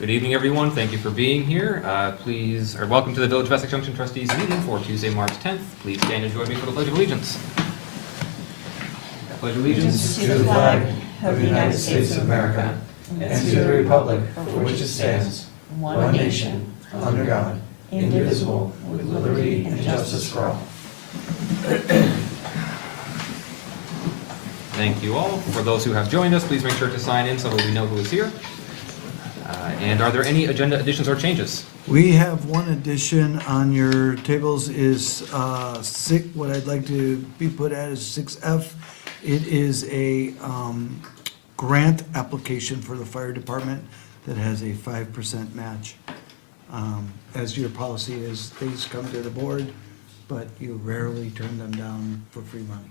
Good evening, everyone. Thank you for being here. Welcome to the Village of Essex Junction Trustees meeting for Tuesday, March 10th. Please stand and join me for the Pledge of Allegiance. I pledge allegiance to the flag of the United States of America and to the republic for which it stands, one nation, under God, indivisible, with liberty and justice for all. Thank you all. For those who have joined us, please make sure to sign in so that we know who is here. And are there any agenda additions or changes? We have one addition on your tables is what I'd like to be put at is 6F. It is a grant application for the fire department that has a 5% match. As your policy is, things come to the board, but you rarely turn them down for free money.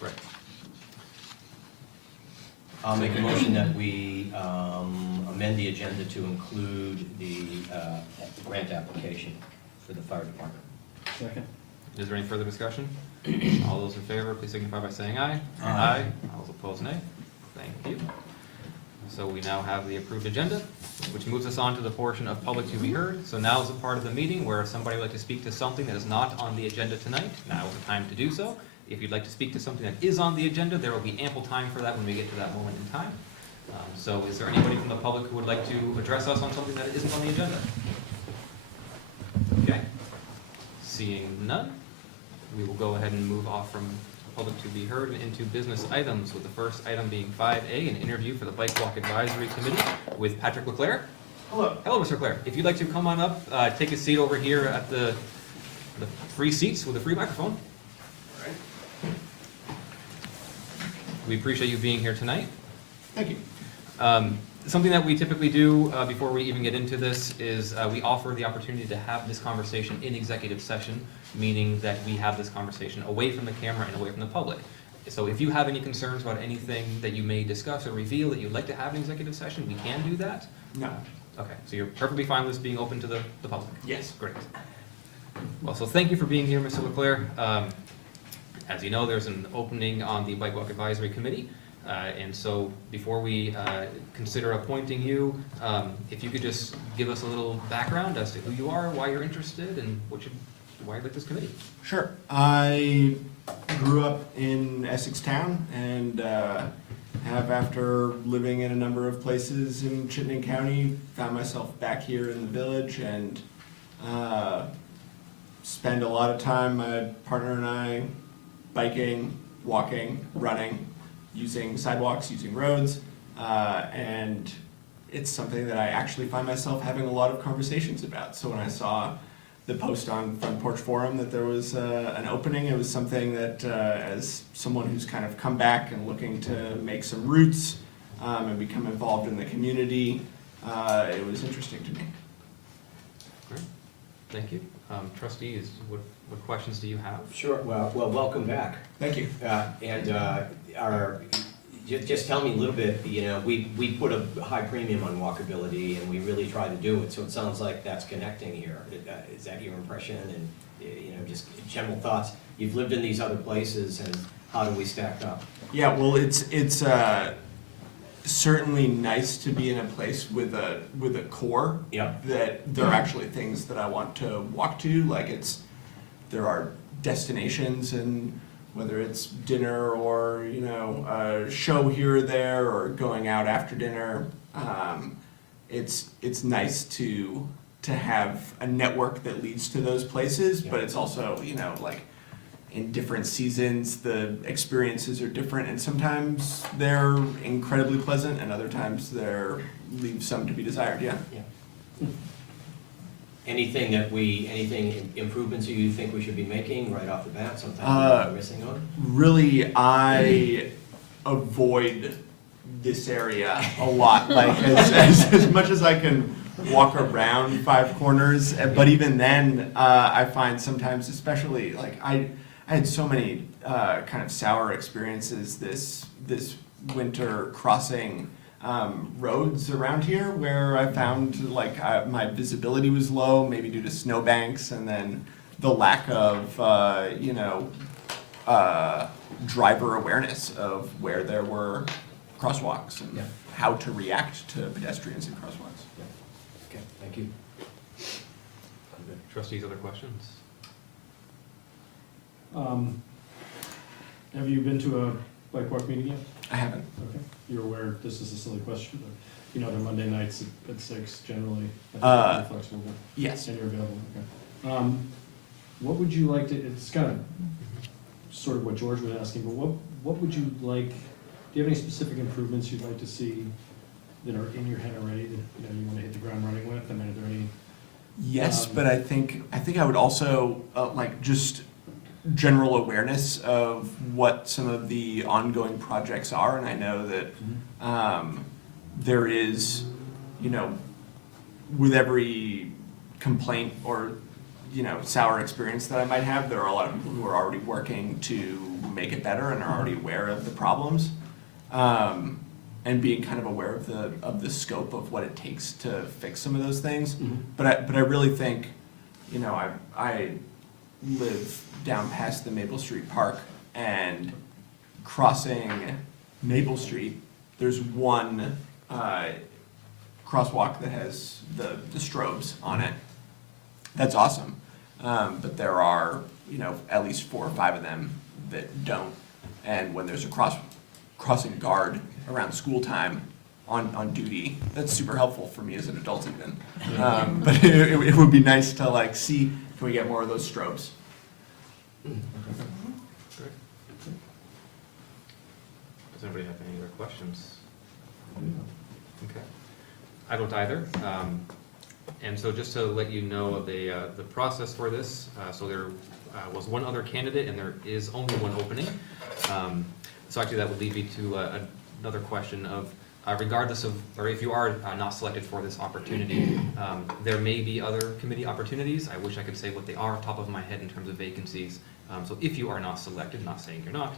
Right. I'll make a motion that we amend the agenda to include the grant application for the fire department. Second. Is there any further discussion? All those in favor, please signify by saying aye. Aye. All those opposed, nay. Thank you. So we now have the approved agenda, which moves us on to the portion of public to be heard. So now is the part of the meeting where if somebody would like to speak to something that is not on the agenda tonight, now is the time to do so. If you'd like to speak to something that is on the agenda, there will be ample time for that when we get to that moment in time. So is there anybody from the public who would like to address us on something that isn't on the agenda? Okay. Seeing none, we will go ahead and move off from public to be heard and into business items, with the first item being 5A, an interview for the Bike Walk Advisory Committee with Patrick Leclerc. Hello. Hello, Mr. Leclerc. If you'd like to come on up, take a seat over here at the free seats with a free microphone. We appreciate you being here tonight. Thank you. Something that we typically do before we even get into this is we offer the opportunity to have this conversation in executive session, meaning that we have this conversation away from the camera and away from the public. So if you have any concerns about anything that you may discuss or reveal that you'd like to have in executive session, we can do that. No. Okay, so you're perfectly fine with this being open to the public? Yes. Great. Well, so thank you for being here, Mr. Leclerc. As you know, there's an opening on the Bike Walk Advisory Committee. And so before we consider appointing you, if you could just give us a little background as to who you are, why you're interested, and why you like this committee. Sure. I grew up in Essex town and have, after living in a number of places in Chittenden County, found myself back here in the village and spend a lot of time, my partner and I, biking, walking, running, using sidewalks, using roads, and it's something that I actually find myself having a lot of conversations about. So when I saw the post on Front Porch Forum that there was an opening, it was something that as someone who's kind of come back and looking to make some roots and become involved in the community, it was interesting to me. Great. Thank you. Trustees, what questions do you have? Sure. Well, welcome back. Thank you. Just tell me a little bit, we put a high premium on walkability and we really try to do it, so it sounds like that's connecting here. Is that your impression? And, just general thoughts. You've lived in these other places, and how do we stack up? Yeah, well, it's certainly nice to be in a place with a core. Yep. That there are actually things that I want to walk to. Like there are destinations, and whether it's dinner or a show here or there or going out after dinner, it's nice to have a network that leads to those places. Yeah. But it's also like in different seasons the experiences are different, and sometimes they're incredibly pleasant and other times they're leave some to be desired. Yeah. Anything improvements you think we should be making right off the bat? Something we're missing on? Really, I avoid this area a lot. Like as much as I can walk around Five Corners, but even then, I find sometimes, especially like I had so many kind of sour experiences this winter crossing roads around here where I found like my visibility was low, maybe due to snowbanks, and then the lack of driver awareness of where there were crosswalks and how to react to pedestrians and crosswalks. Thank you. Trustees, other questions? Have you been to a Bike Walk meeting yet? I haven't. Okay. You're aware, this is a silly question, but you know, they're Monday nights at 6 generally. I think Uh, they're flexible, but- Yes. and you're available, okay. What would you like to, it's kind of sort of what George was asking, but what would you like, do you have any specific improvements you'd like to see that are in your head already that, you know, you want to hit the ground running with? I mean, are there any? Yes, but I think I would also like just general awareness of what some of the ongoing projects are, and I know that there is, you know, with every complaint or, you know, sour experience that I might have, there are a lot of people who are already working to make it better and are already aware of the problems, and being kind of aware of the scope of what it takes to fix some of those things. But I really think, you know, I live down past the Maple Street Park, and crossing Maple Street, there's one crosswalk that has the strobes on it. That's awesome. But there are, you know, at least 4 or 5 of them that don't. And when there's a crossing guard around school time on duty, that's super helpful for me as an adult even. But it would be nice to like see, can we get more of those strobes? Great. Does anybody have any other questions? Okay. I don't either. And so just to let you know of the process for this, so there was one other candidate and there is only one opening. So actually that would lead me to another question of, regardless of, or if you are not selected for this opportunity, there may be other committee opportunities. I wish I could say what they are top of my head in terms of vacancies. So if you are not selected, not saying you're not,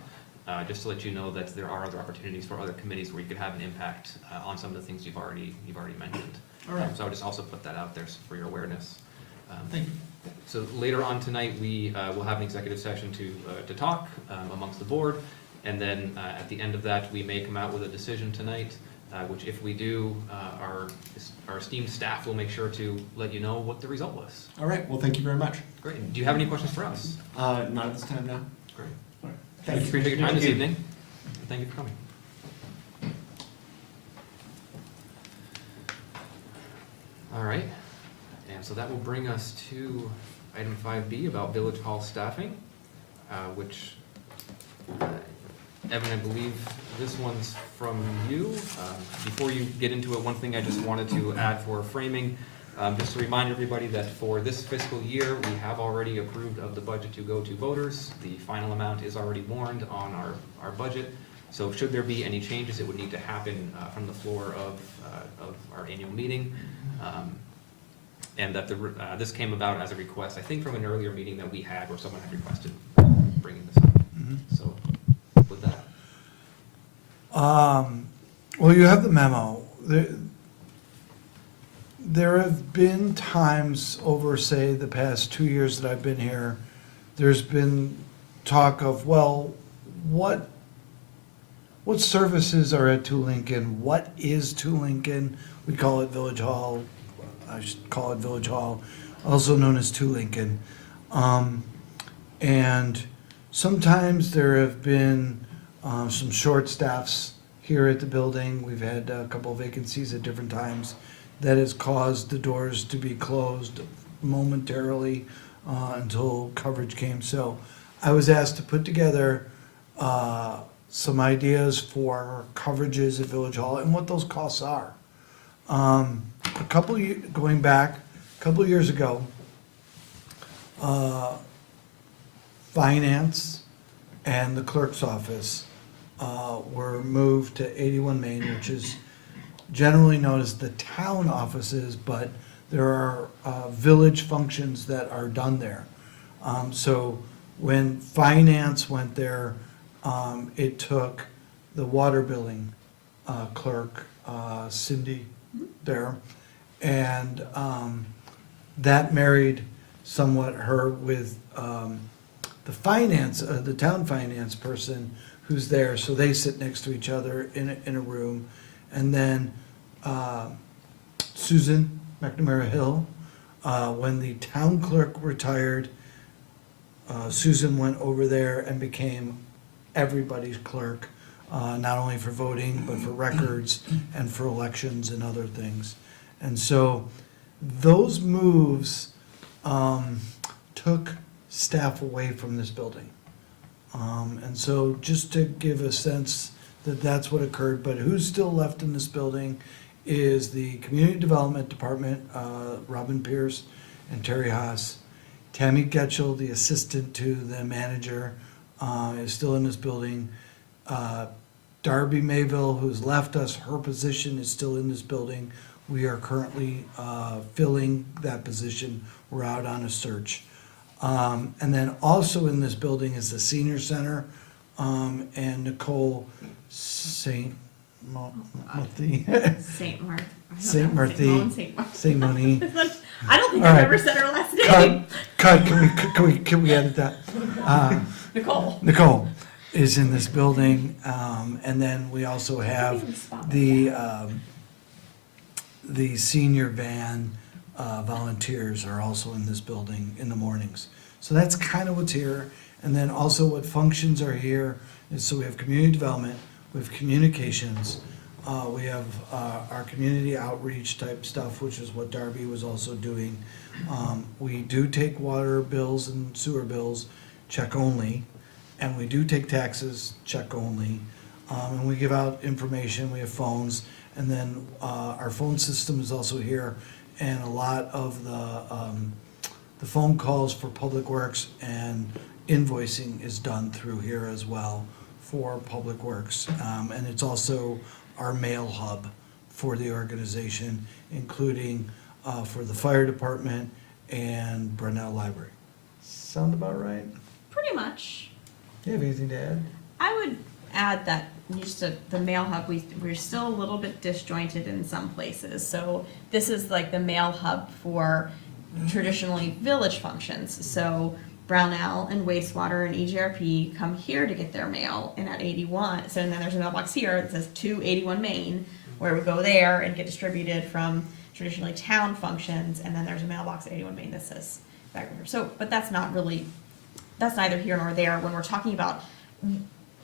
just to let you know that there are other opportunities for other committees where you could have an impact on some of the things you've already mentioned. All right. So I would just also put that out there for your awareness. Thank you. So later on tonight, we will have an executive session to talk amongst the board. And then at the end of that, we may come out with a decision tonight, which if we do, our esteemed staff will make sure to let you know what the result was. All right, well, thank you very much. Great. Do you have any questions for us? Not at this time now. Great. All right. Thank you for taking your time this evening. Thank you for coming. All right, and so that will bring us to item 5B about Village Hall staffing, which, Evan, I believe this one's from you. Before you get into it, one thing I just wanted to add for framing, just to remind everybody that for this fiscal year, we have already approved of the budget to go to voters. The final amount is already warned on our budget. So should there be any changes, it would need to happen from the floor of our annual meeting. And that this came about as a request, I think from an earlier meeting that we had where someone had requested bringing this up. So with that. Well, you have the memo. There have been times over, say, the past 2 years that I've been here, there's been talk of, well, what services are at 2 Lincoln? What is 2 Lincoln? We call it Village Hall. I should call it Village Hall, also known as 2 Lincoln. And sometimes there have been some short staffs here at the building. We've had a couple of vacancies at different times. That has caused the doors to be closed momentarily until coverage came. So I was asked to put together some ideas for coverages at Village Hall and what those costs are. Going back a couple of years ago, finance and the clerk's office were moved to 81 Main, which is generally known as the town offices, but there are village functions that are done there. So when finance went there, it took the water billing clerk, Cindy, there, and that married somewhat her with the finance, the town finance person who's there, so they sit next to each other in a room. And then Susan McNamara Hill. When the town clerk retired, Susan went over there and became everybody's clerk, not only for voting, but for records and for elections and other things. And so those moves took staff away from this building. And so just to give a sense that that's what occurred, but who's still left in this building is the Community Development Department, Robin Pierce and Terry Haas. Tammy Getchell, the assistant to the manager, is still in this building. Darby Mayville, who's left us, her position is still in this building. We are currently filling that position. We're out on a search. And then also in this building is the senior center, and Nicole St. Murphy. Saint Mark. Saint Murphy. Saint Moni. I don't think All I've right. ever said her last Cut, name. can we edit that? Nicole. Nicole is in this building, and then we also have the senior van volunteers are also in this building in the mornings. So that's kind of what's here. And then also what functions are here is, so we have community development, we have communications, we have our community outreach type stuff, which is what Darby was also doing. We do take water bills and sewer bills, check only, and we do take taxes, check only. And we give out information, we have phones, and then our phone system is also here, and a lot of the phone calls for Public Works and invoicing is done through here as well for Public Works. And it's also our mail hub for the organization, including for the fire department and Brunel Library. Sound about right? Pretty much. Do you have anything to add? I would add that just the mail hub, we're still a little bit disjointed in some places. So this is like the mail hub for traditionally village functions. So Brownell and wastewater and EGRP come here to get their mail, and at 81, so and then there's a mailbox here that says 281 Main, where we go there and get distributed from traditionally town functions, and then there's a mailbox at 81 Main that says back here. So, but that's not really, that's neither here nor there when we're talking about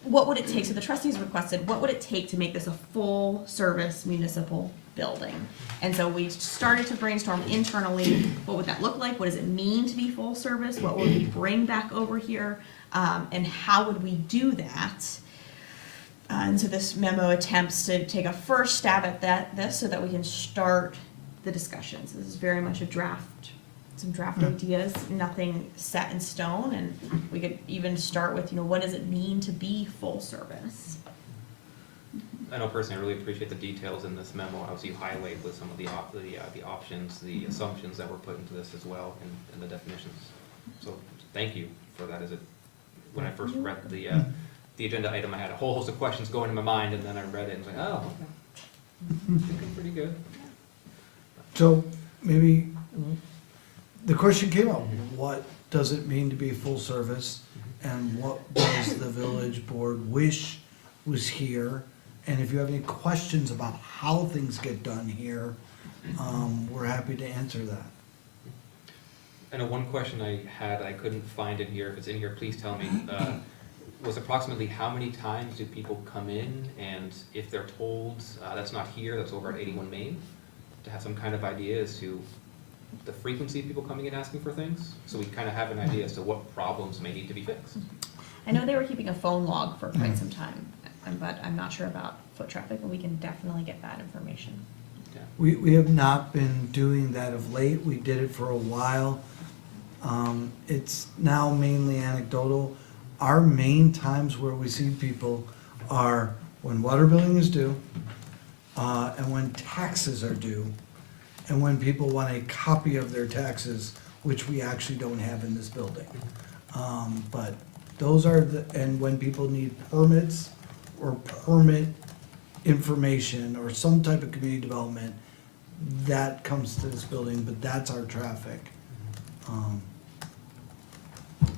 what would it take, so the trustees requested, what would it take to make this a full-service municipal building? And so we started to brainstorm internally, what would that look like? What does it mean to be full-service? What would we bring back over here? And how would we do that? And so this memo attempts to take a first stab at this so that we can start the discussions. This is very much a draft, some draft ideas, nothing set in stone, and we could even start with, what does it mean to be full service? I know personally, I really appreciate the details in this memo. Obviously, you highlight with some of the options, the assumptions that were put into this as well, and the definitions. So thank you for that. When I first read the agenda item, I had a whole host of questions going in my mind, and then I read it and was like, oh, okay. Thinking pretty good. So maybe the question came up, what does it mean to be full service? And what does the village board wish was here? And if you have any questions about how things get done here, we're happy to answer that. I know one question I had, I couldn't find it here. If it's in here, please tell me. Was approximately how many times do people come in? And if they're told that's not here, that's over at 81 Main, to have some kind of idea as to the frequency of people coming in asking for things? So we kind of have an idea as to what problems may need to be fixed. I know they were keeping a phone log for quite some time, but I'm not sure about foot traffic, but we can definitely get that information. Yeah. We have not been doing that of late. We did it for a while. It's now mainly anecdotal. Our main times where we see people are when water billing is due, and when taxes are due, and when people want a copy of their taxes, which we actually don't have in this building. But those are and when people need permits or permit information or some type of community development, that comes to this building, but that's our traffic.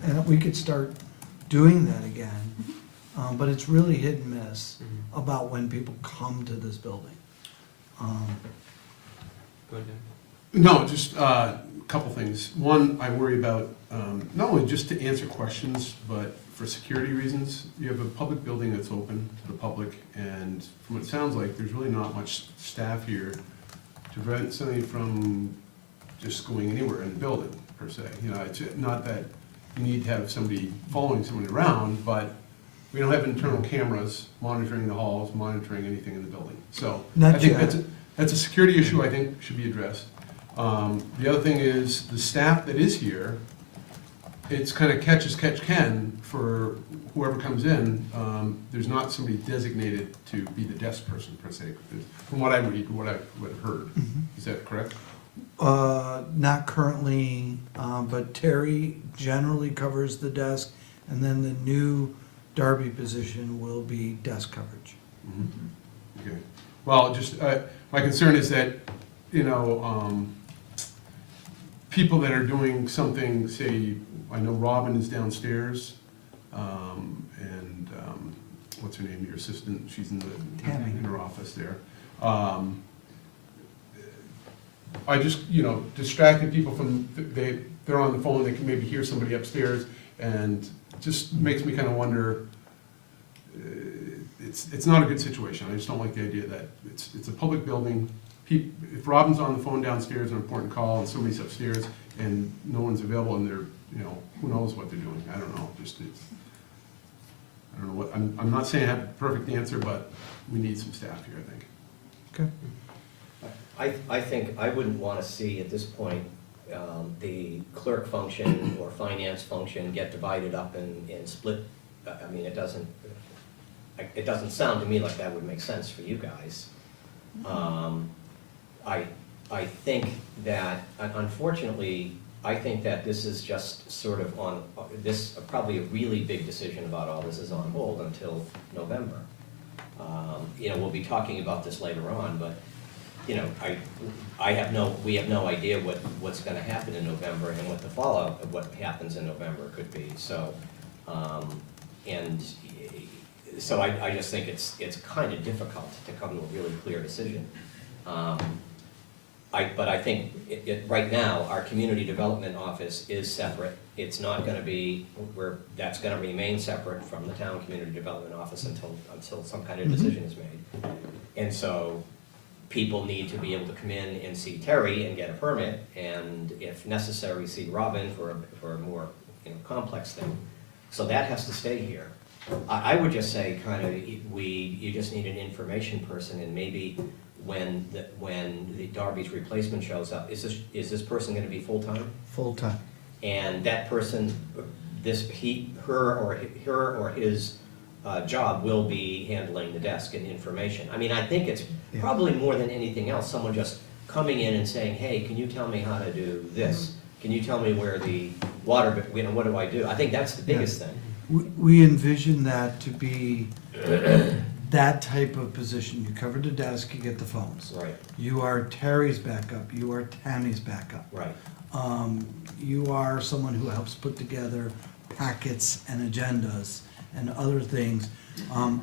And we could start doing that again, but it's really hit and miss about when people come to this building. Go ahead, No, just a couple things. One, I worry about, not only just to answer questions, but for security reasons. You have a public building that's open to the public, and from what it sounds like, there's really not much staff here to prevent somebody from just going anywhere in the building, per se. You know, it's not that you need to have somebody following someone around, but we don't have internal cameras monitoring the halls, monitoring anything in the building. So Not I think yet. that's a security issue I think should be addressed. The other thing is, the staff that is here, it's kind of catch as catch can for whoever comes in. There's not somebody designated to be the desk person per se, from what I read, what I've heard. Is that correct? Not currently, but Terry generally covers the desk, and then the new Darby position will be desk coverage. Okay. Well, just, my concern is that, you know, people that are doing something, say, I know Robin is downstairs, and, what's her name, your assistant, she's in Tammy. in her office there. I just, you know, distracting people from, they're on the phone, they can maybe hear somebody upstairs, and just makes me kind of wonder, it's not a good situation. I just don't like the idea that it's a public building. If Robin's on the phone downstairs, an important call, and somebody's upstairs, and no one's available, and they're, you know, who knows what they're doing, I don't know, I don't know what, I'm not saying I have a perfect answer, but we need some staff here, I think. Okay. I think I wouldn't want to see at this point the clerk function or finance function get divided up and split. I mean, it doesn't sound to me like that would make sense for you guys. I think that, unfortunately, I think that this is just sort of on, this, probably a really big decision about all this is on hold until November. You know, we'll be talking about this later on, but, you know, we have no idea what's gonna happen in November and what the fallout of what happens in November could be, so, so I just think it's kind of difficult to come to a really clear decision. But I think right now, our community development office is separate. It's not gonna be, that's gonna remain separate from the town community development office until some kind of decision is made. And so people need to be able to come in and see Terry and get a permit, and if necessary, see Robin for a more, you know, complex thing. So that has to stay here. I would just say kind of, you just need an information person, and maybe when the Darby's replacement shows up, is this person gonna be full-time? Full-time. And that person, her or his job will be handling the desk and information. I mean, I think it's probably more than anything else, someone just coming in and saying, hey, can you tell me how to do this? Can you tell me where the water, you know, what do I do? I think that's the biggest thing. We envision that to be that type of position. You cover the desk, you get the phones. Right, You are Terry's backup, you are Tammy's backup. right. You are someone who helps put together packets and agendas and other things.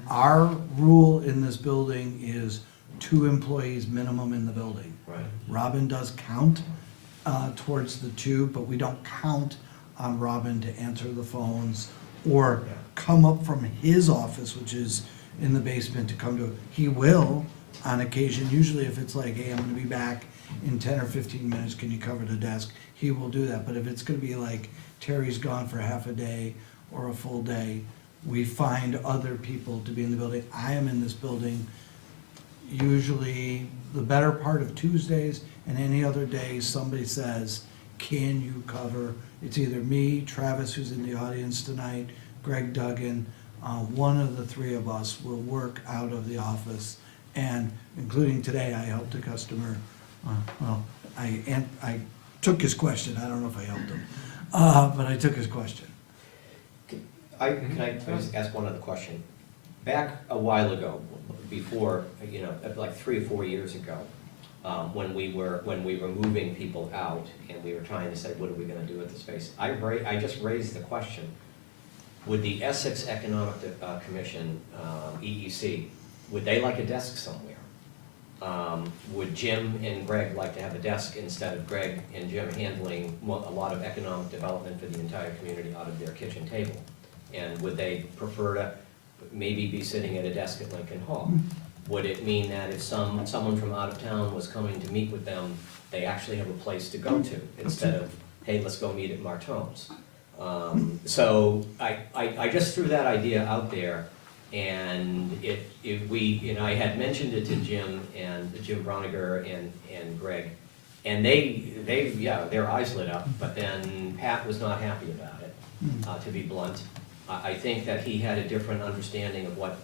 Our rule in this building is 2 employees minimum in the building. Right. Robin does count towards the 2, but we don't count on Robin to answer the phones or come up from his office, which is in the basement, to come to, he will on occasion, usually if it's like, hey, I'm gonna be back in 10 or 15 minutes, can you cover the desk? He will do that, but if it's gonna be like Terry's gone for half a day or a full day, we find other people to be in the building. I am in this building usually the better part of Tuesdays, and any other day, somebody says, can you cover? It's either me, Travis, who's in the audience tonight, Greg Duggan, one of the 3 of us will work out of the office, and including today, I helped a customer, I took his question, I don't know if I helped him, but I took his question. Can I just ask one other question? Back a while ago, before, you know, like 3 or 4 years ago, when we were moving people out and we were trying to say, what are we gonna do with the space? I just raised the question, would the Essex Economic Commission, EEC, would they like a desk somewhere? Would Jim and Greg like to have a desk instead of Greg and Jim handling a lot of economic development for the entire community out of their kitchen table? And would they prefer to maybe be sitting at a desk at Lincoln Hall? Would it mean that if someone from out of town was coming to meet with them, they actually have a place to go to, instead of, hey, let's go meet at Martone's? So I just threw that idea out there, and I had mentioned it to Jim Broniger and Greg, and their eyes lit up, but then Pat was not happy about it, to be blunt. I think that he had a different understanding of what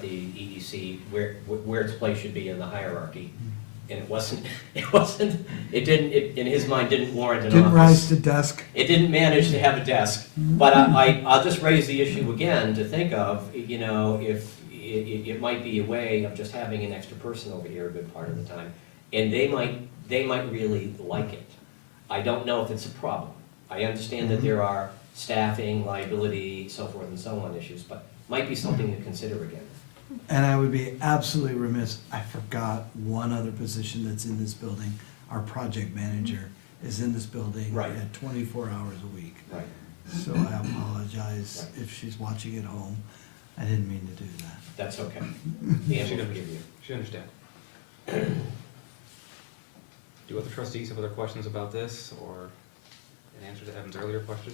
the EDC, where its place should be in the hierarchy. And in his mind, didn't warrant an office. Didn't rise to desk. It didn't manage to have a desk, but I'll just raise the issue again to think of, if it might be a way of just having an extra person over here a good part of the time, and they might really like it. I don't know if it's a problem. I understand that there are staffing, liability, so forth and so on issues, but might be something to consider again. And I would be absolutely remiss, I forgot one other position that's in this building. Our project manager is in this building Right. at 24 hours a week. Right. So I apologize if she's watching at home. I didn't mean to do that. That's okay. The answer will give you. Should understand. Do other trustees have other questions about this, or an answer to Evan's earlier question?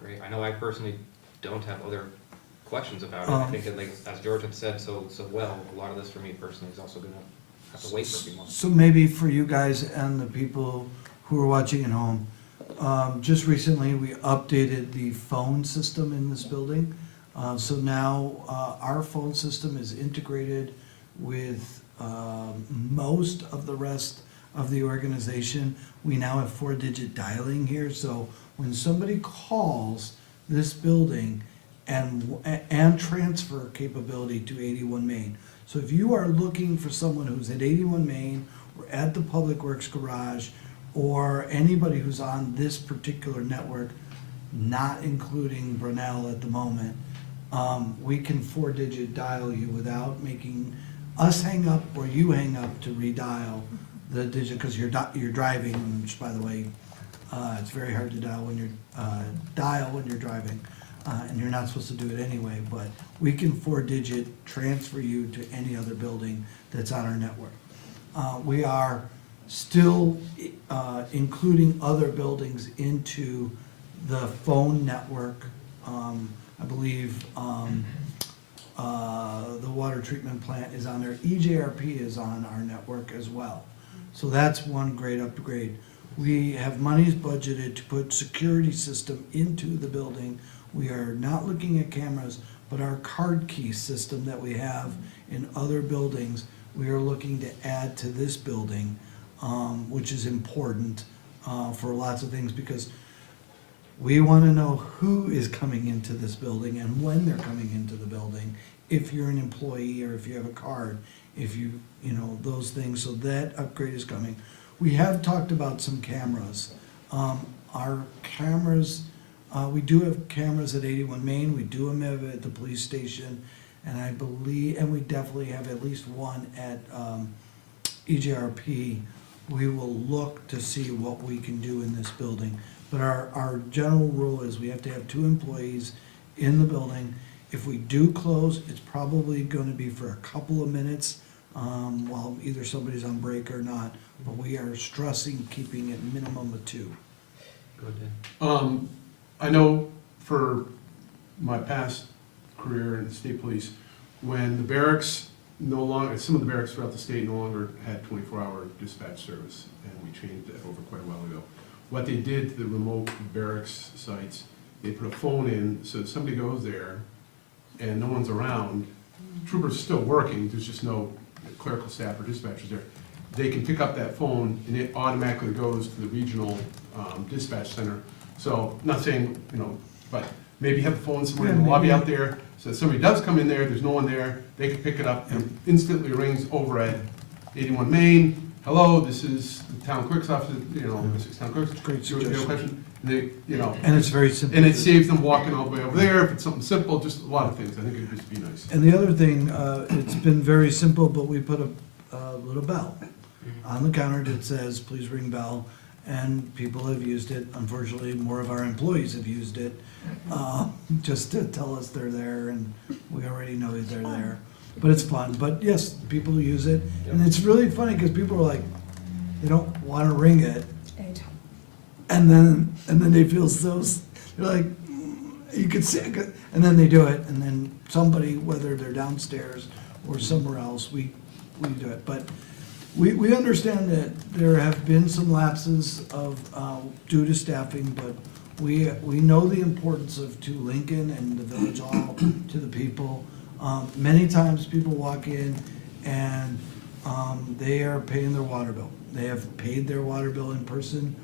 Great, I know I personally don't have other questions about it. I think that, like, as George had said so well, a lot of this for me personally is also gonna have to wait for a few months. So maybe for you guys and the people who are watching at home, just recently we updated the phone system in this building. So now our phone system is integrated with most of the rest of the organization. We now have 4-digit dialing here, so when somebody calls this building and transfer capability to 81 Main. So if you are looking for someone who's at 81 Main or at the Public Works Garage, or anybody who's on this particular network, not including Brunel at the moment, we can 4-digit dial you without making us hang up or you hang up to redial the digit, because you're driving, which, by the way, it's very hard to dial when you're driving, and you're not supposed to do it anyway, but we can 4-digit transfer you to any other building that's on our network. We are still including other buildings into the phone network. I believe the water treatment plant is on there. EJRP is on our network as well. So that's one great upgrade. We have monies budgeted to put security system into the building. We are not looking at cameras, but our card key system that we have in other buildings, we are looking to add to this building, which is important for lots of things, because we want to know who is coming into this building and when they're coming into the building, if you're an employee or if you have a card, if you those things. So that upgrade is coming. We have talked about some cameras. Our cameras, we do have cameras at 81 Main, we do have at the police station, and I believe, and we definitely have at least one at EJRP. We will look to see what we can do in this building. But our general rule is we have to have 2 employees in the building. If we do close, it's probably gonna be for a couple of minutes, while either somebody's on break or not, but we are stressing keeping it minimum of 2. Go ahead, Dan. I know for my past career in the state police, when the barracks no longer, some of the barracks throughout the state no longer had 24-hour dispatch service, and we changed that over quite a while ago. What they did to the remote barracks sites, they put a phone in, so if somebody goes there and no one's around, troopers still working, there's just no clerical staff or dispatchers there. They can pick up that phone and it automatically goes to the regional dispatch center. So, not saying, but maybe have the phone somewhere in the lobby out there, so if somebody does come in there, there's no one there, they can pick it up and instantly rings over at 81 Main. Hello, this is the town clerk's office, Essex town clerk's. Great Do you have a suggestion. question? They, you know, And it's very simple. and it saves them walking all the way over there, if it's something simple, just a lot of things, I think it'd just be nice. And the other thing, it's been very simple, but we put a little bell on the counter that says, please ring bell, and people have used it. Unfortunately, more of our employees have used it, just to tell us they're there, and we already know that they're there. But it's fun, but yes, people use it, and it's really funny, because people are like, they don't wanna ring it, and then they feel so, they're like, you could see it, and then they do it, and then somebody, whether they're downstairs or somewhere else, we do it. But we understand that there have been some lapses of, due to staffing, but we know the importance to Lincoln and the village hall, to the people. Many times people walk in and, they are paying their water bill. They have paid their water bill in person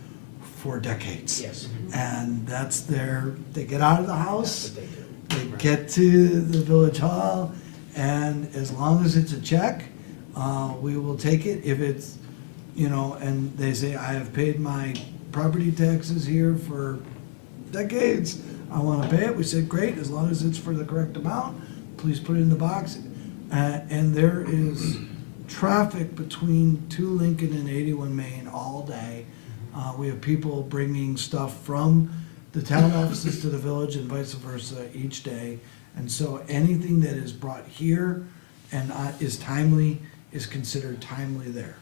for decades. Yes, And that's they get out of the that's house, what they do. they get to the village hall, and as long as it's a check, we will take it. If it's, and they say, I have paid my property taxes here for decades, I wanna pay it, we say, great, as long as it's for the correct amount, please put it in the box. And there is traffic between 2 Lincoln and 81 Main all day. We have people bringing stuff from the town offices to the village and vice versa each day. And so anything that is brought here and is timely is considered timely there.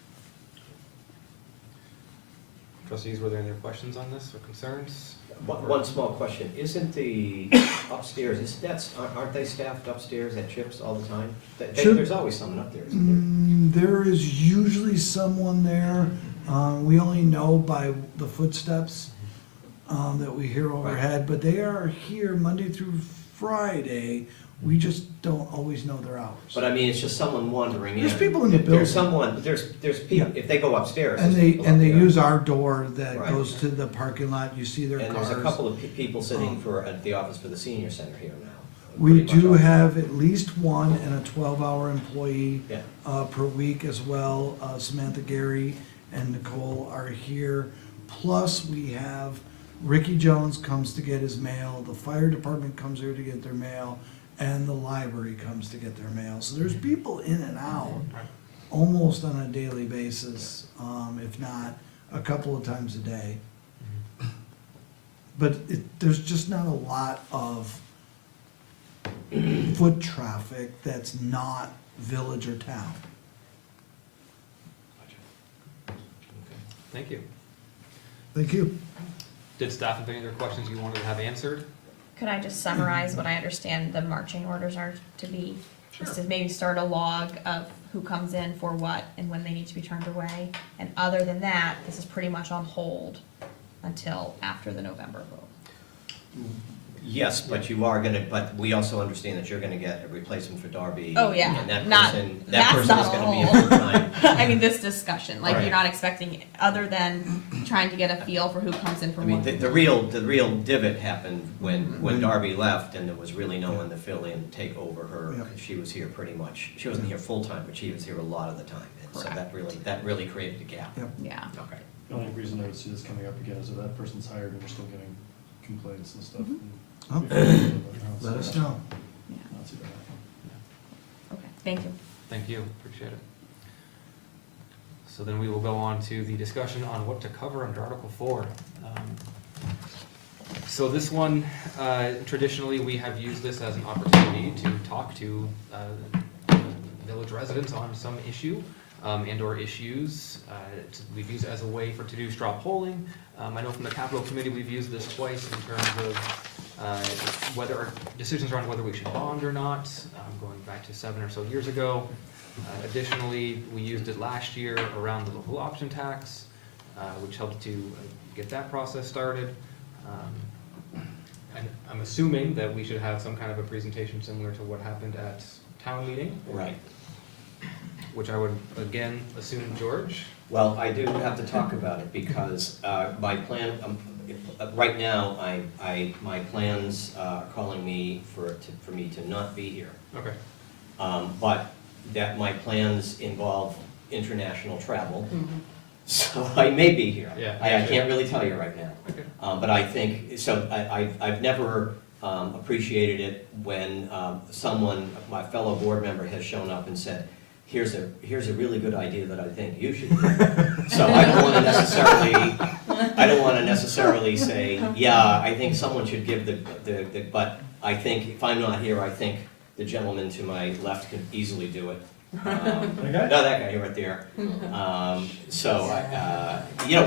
Trustees, were there any other questions on this or concerns? One small question, isn't the upstairs, aren't they staffed upstairs at Chips all the time? Sure. There's always someone up there, isn't There is usually someone there. We only know by the footsteps that we hear overhead, but they are here Monday through Friday. We just don't always know their hours. But I mean, it's just someone wandering in. There's people in the building. There's someone, there's people, if they go upstairs. And there's they, people and up they there. use our door that Right. goes to the parking lot. You see their And cars. there's a couple of people sitting at the office for the senior center here now. We Pretty much do all. have at least one and a 12-hour employee Yeah. per week as well. Samantha Gary and Nicole are here. Plus, we have Ricky Jones comes to get his mail, the fire department comes here to get their mail, and the library comes to get their mail. So there's people in and out almost on a daily basis, if not a couple of times a day. But there's just not a lot of foot traffic that's not village or town. Okay, thank you. Thank you. Did staff have any other questions you wanted to have answered? Could I just summarize what I understand the marching orders are to be? Just to maybe start a log of who comes in for what and when they need to be turned away. And other than that, this is pretty much on hold until after the November vote. Yes, but but we also understand that you're gonna get a replacement for Darby. Oh, yeah. And that Not- person, that that's person is not gonna be all. a full-time. I mean, this discussion, like, Right. you're not expecting, other than trying to get a feel for who comes in for I mean, what. the real divot happened when Darby left and there was really no one to fill in, take over her. Yeah. 'Cause she was here pretty much, she wasn't here full-time, but she was here a lot of the time. And so Correct. that really created a gap. Yep. Yeah, Okay. The only reason I would see this coming up again is if that person's hired and we're still getting complaints and stuff. Oh, Let let us know. yeah, Not see that happen. okay, thank you. Thank you, appreciate it. So then we will go on to the discussion on what to cover under Article 4. So this one, traditionally, we have used this as an opportunity to talk to village residents on some issue and/or issues. We've used it as a way to do straw polling. I know from the Capital Committee, we've used this twice in terms of whether our decisions around whether we should bond or not, going back to 7 or so years ago. Additionally, we used it last year around the local option tax, which helped to get that process started. And I'm assuming that we should have some kind of a presentation similar to what happened at town meeting, Right. which I would again assume George. Well, I do have to talk about it because my plan, right now, my plans are calling me for me to not be here. Okay. But that my plans involve international travel. So I may be here. Yeah. I can't really tell you right now. Okay. But I think, so I've never appreciated it when someone, my fellow board member has shown up and said, here's a really good idea that I think you should do. So I don't want to necessarily say, yeah, I think someone should give but I think, if I'm not here, I think the gentleman to my left can easily do it. That guy? No, that guy right there.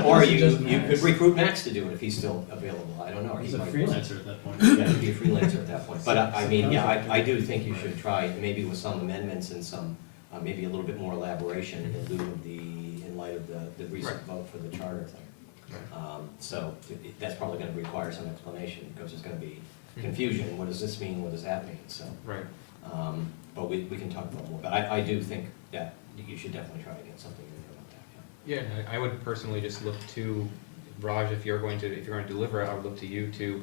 Or you could recruit Max to do it if he's still available, I don't know. or he He's a might- freelancer at that point. Yeah, he'd be a freelancer at that point, but I do think you should try, maybe with some amendments and some, maybe a little bit more elaboration in lieu of in light of the recent vote for the charter thing. So that's probably gonna require some explanation, because there's gonna be confusion, what does this mean, what does that mean, so. Right. But we can talk about more, but I do think that you should definitely try to get something in there about that, yeah. Yeah, I would personally just look to, Raj, if you're going to deliver it, I would look to you to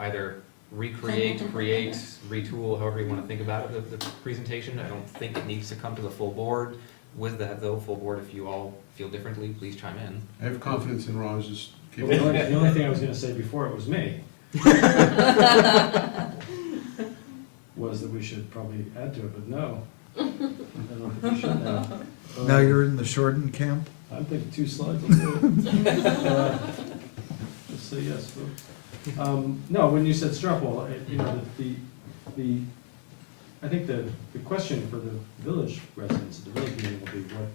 either recreate, create, retool, however you want to think about it, the presentation. I don't think it needs to come to the full board. With that though, full board, if you all feel differently, please chime in. I have confidence in Raj's Well, the capability. only thing I was gonna say before it was me was that we should probably add to it, but no. I don't think we should now. Now you're in the shortened camp? I'm thinking 2 slides will do it. Just say yes, folks. No, when you said straw poll, I think the question for the village residents, the village meeting will be what,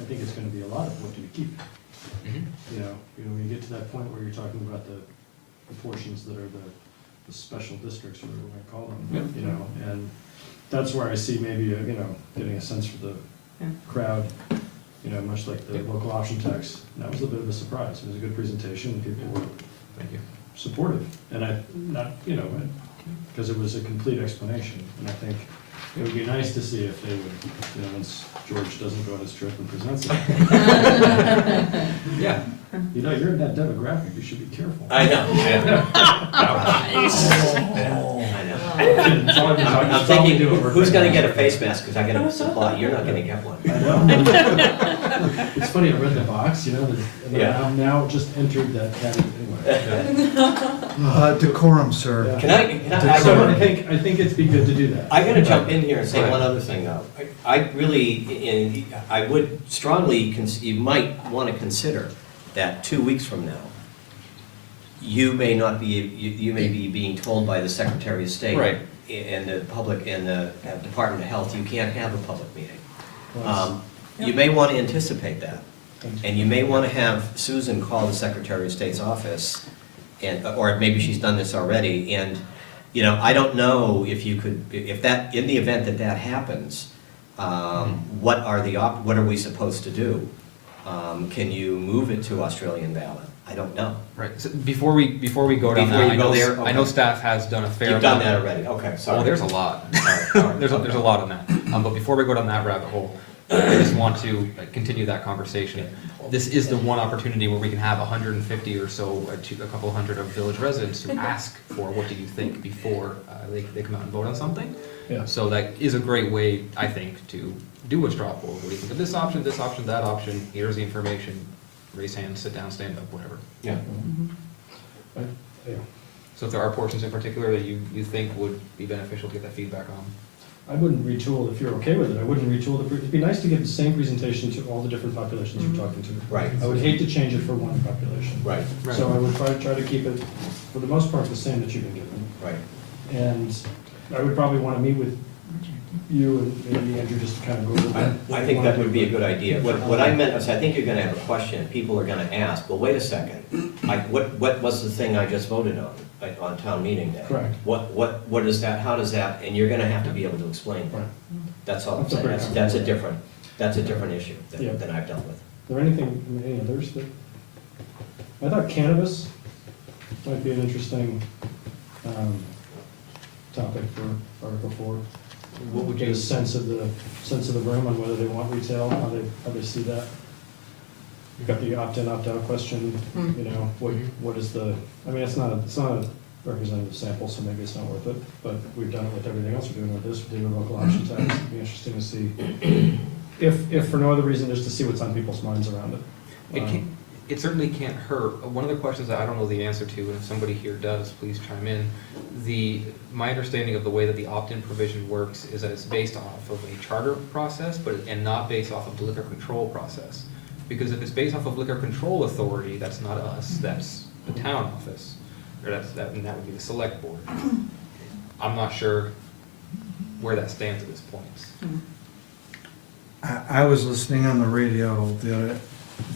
I think it's gonna be a lot of what do you keep? You know, when you get to that point where you're talking about the portions that are the special districts, or whatever I call them, you know, and that's where I see maybe, getting a sense for the crowd, much like the local option tax. That was a bit of a surprise. It was a good presentation, and people were Thank you. supportive, because it was a complete explanation, and I think it would be nice to see if they would, once George doesn't go on his trip and presents it. Yeah. You're in that demographic, you should be careful. I know. It's all I've been talking- I'm it's all we thinking, do at work who's right gonna now. get a face mask, because I got a supply, you're not gonna get one. I know. It's funny, I read the box, and Yeah. I'm now just entered that anyway. Decorum, sir. Yeah. Can I So I think it'd be good to do that. I gotta jump in here and say Right. one other thing, though. I would strongly, you might wanna consider that 2 weeks from now, you may be being told by the Secretary of State Right. and the public, and the Department of Health, you can't have a public meeting. Well, You may want to anticipate that, it's- and you may want to have Susan call the Secretary of State's office, or maybe she's done this already, and, I don't know if you could, if that, in the event that that happens, what are we supposed to do? Can you move it to Australian ballot? I don't know. Right, so before we go down Before that, you I go know, there, I know okay. staff has done a fair You've amount. done that already, okay, sorry. Oh, there's a lot. All right, all right, There's a okay. lot on that. But before we go down that rabbit hole, I just want to continue that conversation. This is the one opportunity where we can have 150 or so, a couple hundred of village residents to ask for what do you think before they come out and vote on something. Yeah. So that is a great way, I think, to do a straw poll. What do you think of this option, that option? Here's the information. Raise hands, sit down, stand up, whatever. Yeah. Yeah. So if there are portions in particular that you think would be beneficial to get that feedback on. I wouldn't retool, if you're okay with it, I wouldn't retool it'd be nice to give the same presentation to all the different populations you're talking to. Right. I would hate to change it for one population. Right, So I would try to keep it, for the most part, the same that you've been given. right. And I would probably want to meet with you and maybe Andrew just to kind of go over that. I think that would be a good idea. What I meant was, I think you're gonna have a question, people are gonna ask, well, wait a second, what was the thing I just voted on town meeting day? Correct. What is that, how does that, and you're gonna have to be able to explain that. Right. That's all I'm That's a saying, pretty that's a complicated- different issue Yeah. than I've dealt with. Is there anything, any others that, I thought cannabis might be an interesting topic for Article 4. What would Get you, a sense of the room on whether they want retail, how they see that. You've got the opt-in, opt-out question, what is the, it's not a representative sample, so maybe it's not worth it, but we've done it with everything else we're doing with this, we're doing local option tax, it'd be interesting to see, if for no other reason, just to see what's on people's minds around it. It certainly can't hurt. One of the questions that I don't know the answer to, and if somebody here does, please chime in. My understanding of the way that the opt-in provision works is that it's based off of a charter process, and not based off of the liquor control process. Because if it's based off of liquor control authority, that's not us, that's the town office, and that would be the select board. I'm not sure where that stands at this point. I was listening on the radio the other,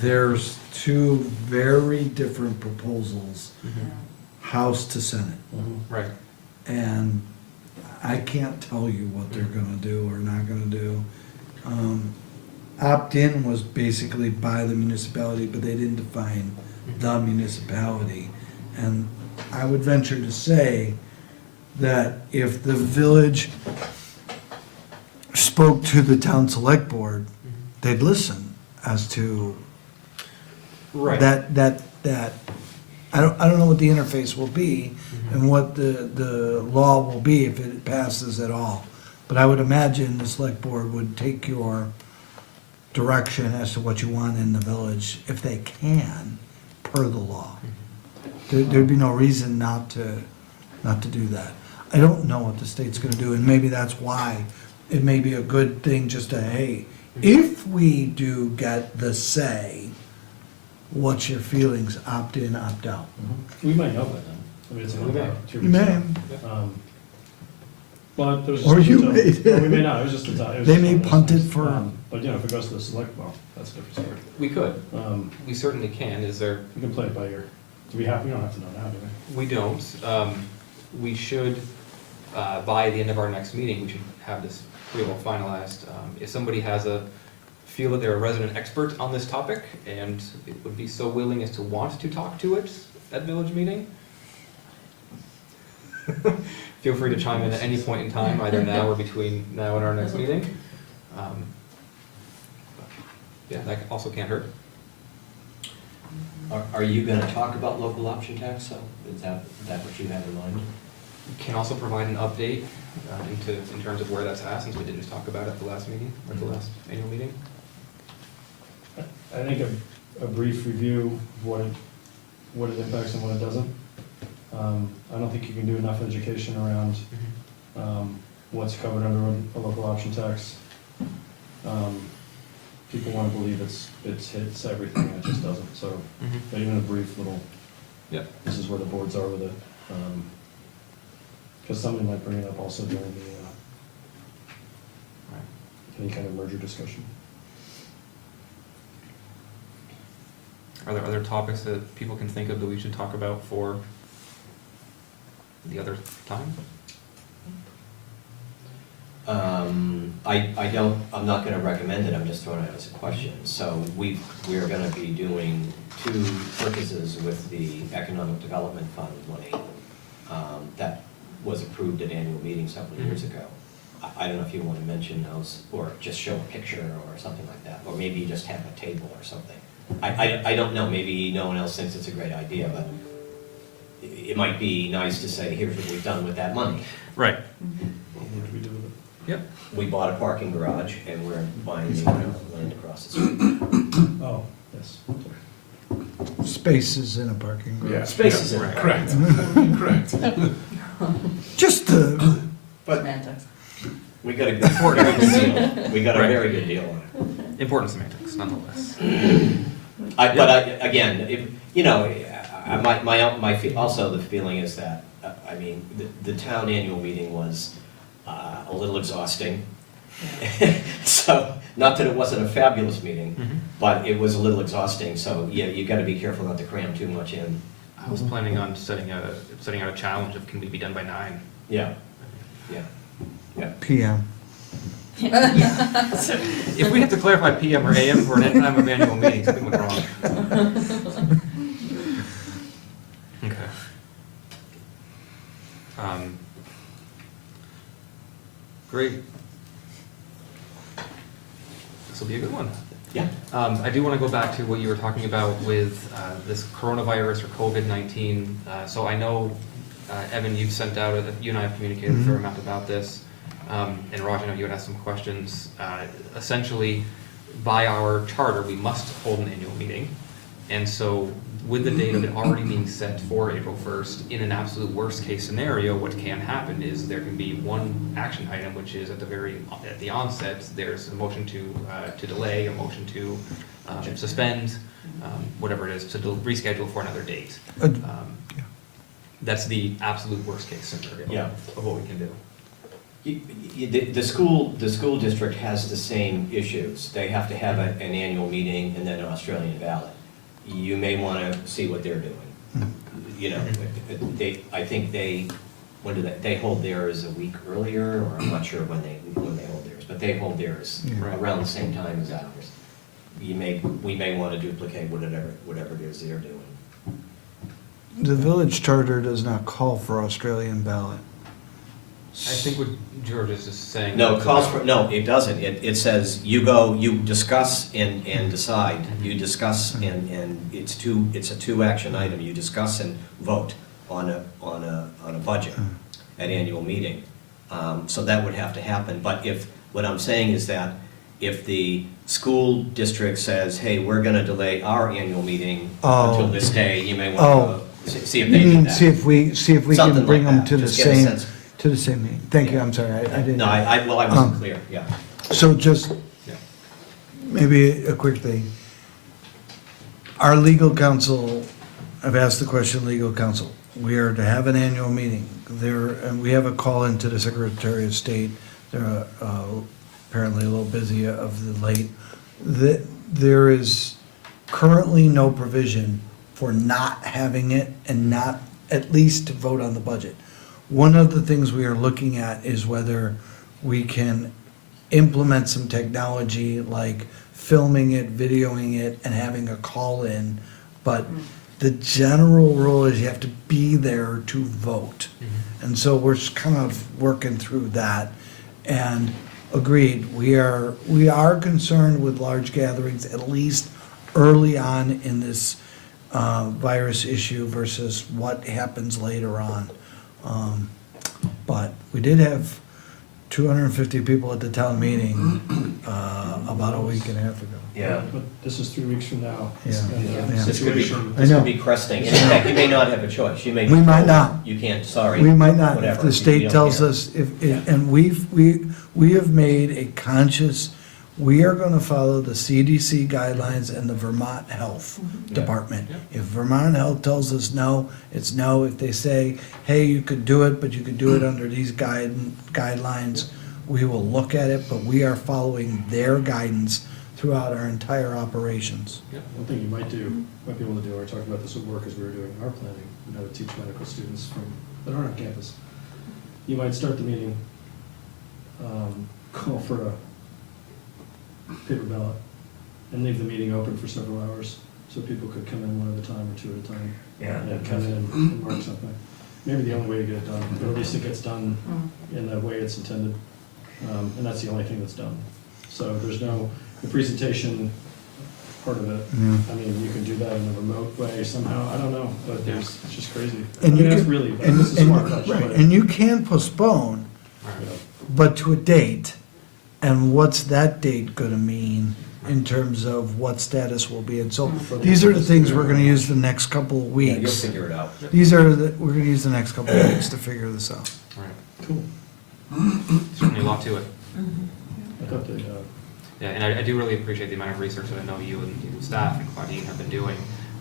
there's two very different proposals, House to Senate. Right. And I can't tell you what they're gonna do or not gonna do. Opt-in was basically by the municipality, but they didn't define the municipality. And I would venture to say that if the village spoke to the town select board, they'd listen as to Right. that, I don't know what the interface will be and what the law will be if it passes at all. But I would imagine the select board would take your direction as to what you want in the village, if they can, per the law. There'd be no reason not to do that. I don't know what the state's gonna do, and maybe that's why it may be a good thing just to, hey, if we do get the say, what's your feelings, opt in, opt out? We might know by then. I mean, it's We about may. 2 You weeks may, out. But there was Or just. you a- may. Or we may not, it was just a thought. It was They just may one of those punt it things. for- But, you know, if it goes to the select, well, that's a different story. We could, Um, we certainly can. Is there, You can play it by ear. Do we have, we don't have to know now, do we? we don't. We should, by the end of our next meeting, we should have this pretty well finalized. If somebody feel that they're a resident expert on this topic and it would be so willing as to want to talk to it at village meeting, feel free to chime in at any point in time, either now or between now and our next meeting. Yeah, that also can't hurt. Are you gonna talk about local option tax, though? Is that what you have in mind? Can also provide an update in terms of where that's at, since we didn't talk about it at the last meeting, or the last annual meeting. I think a brief review of what it impacts and what it doesn't. I don't think you can do enough education around what's covered under a local option tax. People want to believe it hits everything, and it just doesn't, so but even a brief little, Yep. this is where the boards are with it. Because somebody might bring it up also during any kind of merger discussion. Are there other topics that people can think of that we should talk about for the other time? I'm not gonna recommend it, I'm just throwing it as a question. So we're gonna be doing 2 purchases with the Economic Development Fund money that was approved at annual meeting several years ago. I don't know if you wanna mention those, or just show a picture or something like that, or maybe just have a table or something. I don't know, maybe no one else thinks it's a great idea, but it might be nice to say, here's what we've done with that money. Right. What do we do with it? Yep. We bought a parking garage and we're buying the land across the street. Oh, yes. Spaces in a parking garage. Yeah. Spaces in it. Correct, correct. Just to, But Semantics. we got a very good deal. We got a Right. very good deal on it. Important semantics, nonetheless. Again, also the feeling is that, I mean, the town annual meeting was a little exhausting. So, not that it wasn't a fabulous meeting, but it was a little exhausting, so yeah, you gotta be careful not to cram too much in. I was planning on setting out a challenge of can we be done by 9? Yeah, yeah. PM. If we have to clarify PM or AM for an end time of annual meeting, something went wrong. Okay. Great. This will be a good one. Yeah. I do want to go back to what you were talking about with this coronavirus or COVID-19. So I know, Evan, you've sent out, you and I have communicated a fair amount about this. And Raj, I know you had asked some questions. Essentially, by our charter, we must hold an annual meeting. And so with the date of it already being set for April 1st, in an absolute worst-case scenario, what can happen is there can be one action item, which is at the onset, there's a motion to delay, a motion to suspend, whatever it is, to reschedule for another date. Yeah. That's the absolute worst-case scenario Yeah. of what we can do. The school district has the same issues. They have to have an annual meeting and then an Australian ballot. You may want to see what they're doing. You know, I think when do they hold theirs a week earlier, or I'm not sure when they hold theirs, but they hold theirs Yeah. around the same time as ours. We may want to duplicate whatever it is they're doing. The village charter does not call for Australian ballot. I think what George is just saying. No, it calls for, no, it doesn't. It says you go, you discuss and decide. You discuss and it's a two-action item. You discuss and vote on a budget at annual meeting. So that would have to happen. But what I'm saying is that if the school district says, hey, we're gonna delay our annual meeting until this day, you may want to see if they You do mean, that. see if we can Something bring like them that. to the Just get a same, sense. to the same meeting. Thank you, I'm sorry, I didn't. No, I wasn't clear, yeah. So just, Yeah. maybe a quick thing. Our legal counsel, I've asked the question, legal counsel, we are to have an annual meeting. And we have a call into the Secretary of State. They're apparently a little busy of the late. There is currently no provision for not having it and not at least to vote on the budget. One of the things we are looking at is whether we can implement some technology like filming it, videoing it, and having a call-in. But the general rule is you have to be there to vote. And so we're kind of working through that. And agreed, we are concerned with large gatherings, at least early on in this virus issue versus what happens later on. But we did have 250 people at the town meeting about a week and a half ago. Yeah. But this is 3 weeks from now. Yeah. And Yeah. the This could be, situation, I this know. could be cresting. And in fact, you may not have a choice. You may. We might not. You can't, sorry. We might not, if Whatever. the You state don't tells care. us, Yeah. and we have made a conscious, we are gonna follow the CDC guidelines and the Vermont Health Yeah. Department. Yeah. If Vermont Health tells us no, it's no. If they say, hey, you could do it, but you could do it under these guidelines, we will look at it, but we are following their guidance throughout our entire operations. one thing you might be able to do, or talk about this at work as we were doing our planning, and how to teach medical students that aren't on campus. You might start the meeting, call for a paper ballot, and leave the meeting open for several hours, so people could come in one at a time or two at a time. Yeah. And come in and mark something. Maybe the only way to get it done, but at least it gets done in the way it's intended, and that's the only thing that's done. So there's no, the presentation part of it, Yeah. I mean, you can do that in a remote way somehow, I don't know, but it's just crazy. I And mean, you that's can- really, And, this is smart touch, right, but, and you can postpone, you know, but to a date. And what's that date gonna mean in terms of what status will be? And so these are the things we're gonna use the next couple of Yeah, weeks. you'll figure it out. We're gonna use the next couple of weeks to figure this out. Right. cool. Certainly a lot to it. I thought that, Yeah, and I do really appreciate the amount of research that I know you and staff and Claudine have been doing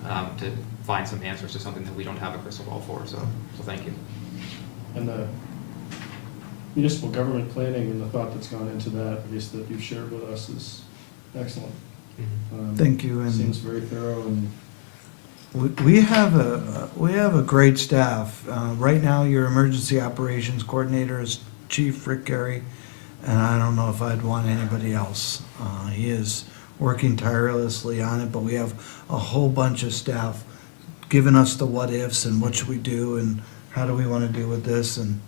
to find some answers to something that we don't have a crystal ball for, so thank you. and the municipal government planning and the thought that's gone into that, at least that you've shared with us, is excellent. Thank you, and Seems very thorough and we have a great staff. Right now, your emergency operations coordinator is Chief Rick Gary, and I don't know if I'd want anybody else. He is working tirelessly on it, but we have a whole bunch of staff giving us the what-ifs and what should we do and how do we want to do with this. And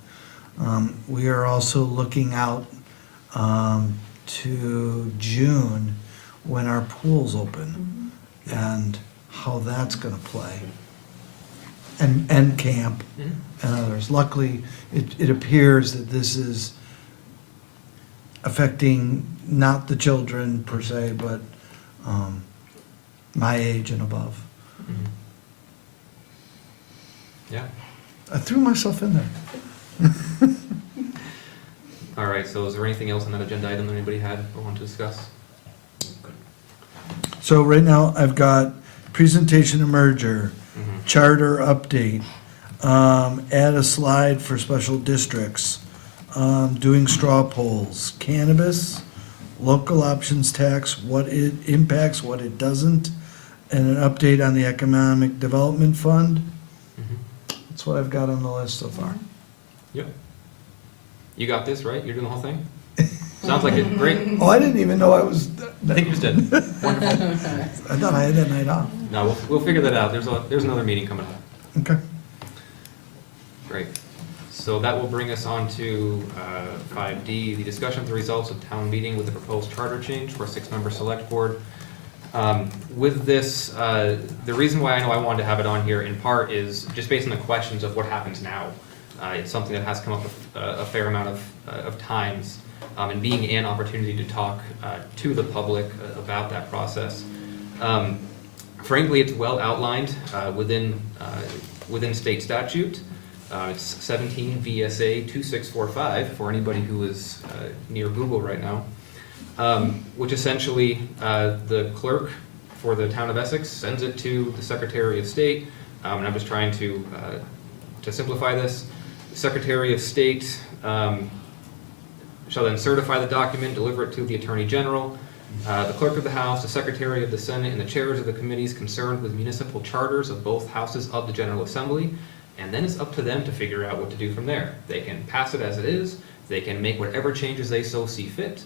we are also looking out to June when our pool's open and how that's going to play. And camp and others. Luckily, it appears that this is affecting not the children per se, but my age and above. Yeah, I threw myself in there. all right, so is there anything else on that agenda item that anybody had or want to discuss? So right now, I've got presentation of merger, Mhm. charter update, add a slide for special districts, doing straw polls, cannabis, local options tax, what it impacts, what it doesn't, and an update on the Economic Development Fund. Mhm. That's what I've got on the list so far. Yep. You got this, right? You're doing the whole thing? Sounds like it, great. Oh, I didn't even know I was, I think you just did. Wonderful. I thought I had that night off. No, we'll figure that out. There's another meeting coming up. Okay. Great. So that will bring us on to 5D, the discussion of the results of town meeting with the proposed charter change for a 6-member select board. With this, the reason why I know I wanted to have it on here in part is just based on the questions of what happens now. It's something that has come up a fair amount of times, and being an opportunity to talk to the public about that process. Frankly, it's well outlined within state statute. It's 17 VSA 2645 for anybody who is near Google right now, which essentially the clerk for the town of Essex sends it to the Secretary of State, and I'm just trying to simplify this. The Secretary of State shall then certify the document, deliver it to the Attorney General, the Clerk of the House, the Secretary of the Senate, and the chairs of the committees concerned with municipal charters of both houses of the General Assembly, and then it's up to them to figure out what to do from there. They can pass it as it is, they can make whatever changes they so see fit,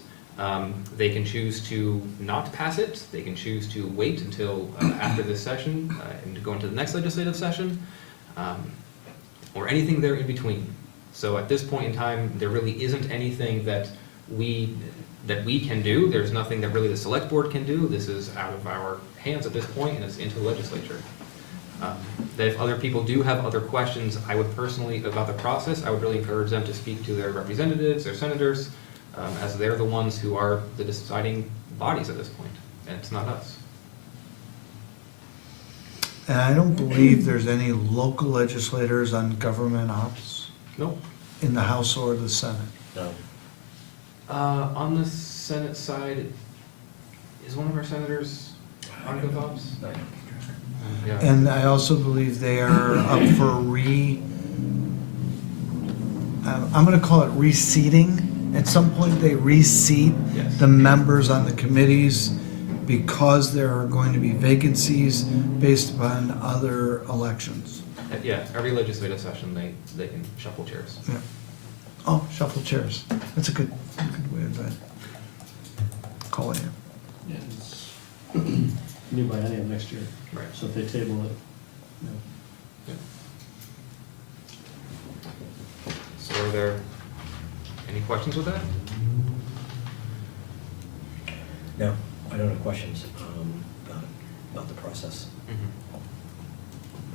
they can choose to not pass it, they can choose to wait until after this session and to go into the next legislative session, or anything there in between. So at this point in time, there really isn't anything that we can do. There's nothing that really the select board can do. This is out of our hands at this point, and it's into the legislature. That if other people do have other questions, I would personally, about the process, I would really encourage them to speak to their representatives, their senators, as they're the ones who are the deciding bodies at this point, and it's not us. And I don't believe there's any local legislators on government ops Nope. in the House or the Senate. No. On the Senate side, is one of our senators on GovOps? No. Yeah. And I also believe they are up for I'm gonna call it reseating. At some point, they reseat Yes. the members on the committees because there are going to be vacancies based upon other elections. Yeah, every legislative session, they can shuffle chairs. Yeah. Oh, shuffle chairs. That's a good way of calling it. Yeah, it's new biennium next year, Right. so if they table it, you know, So are there any questions with that? No, I don't have questions about the process.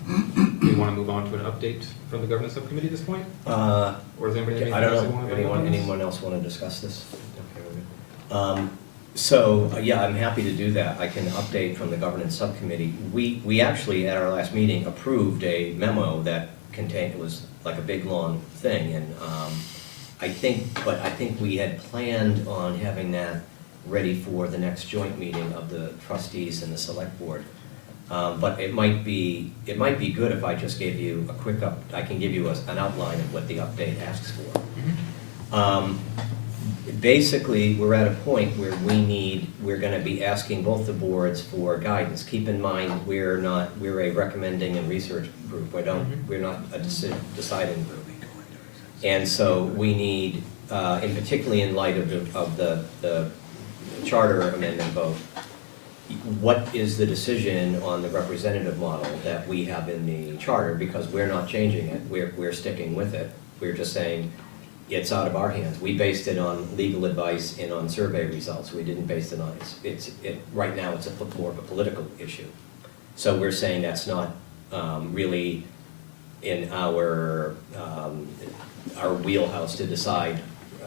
Do you want to move on to an update from the governance subcommittee at this point? Or is anybody have I anything don't else they want know, to bring up on this? anyone else want to discuss this? Okay, we're good. So, yeah, I'm happy to do that. I can update from the governance subcommittee. We actually, at our last meeting, approved a memo that contained, it was like a big, long thing, and I think we had planned on having that ready for the next joint meeting of the trustees and the select board. But it might be good if I just gave you a quick I can give you an outline of what the update asks for. Basically, we're at a point where we're gonna be asking both the boards for guidance. Keep in mind, we're a recommending and research group, we're not a deciding group. And so we need, and particularly in light of the charter amendment vote, what is the decision on the representative model that we have in the charter? Because we're not changing it, we're sticking with it. We're just saying, it's out of our hands. We based it on legal advice and on survey results. We didn't base it on, right now it's more of a political issue. So we're saying that's not really in our wheelhouse to decide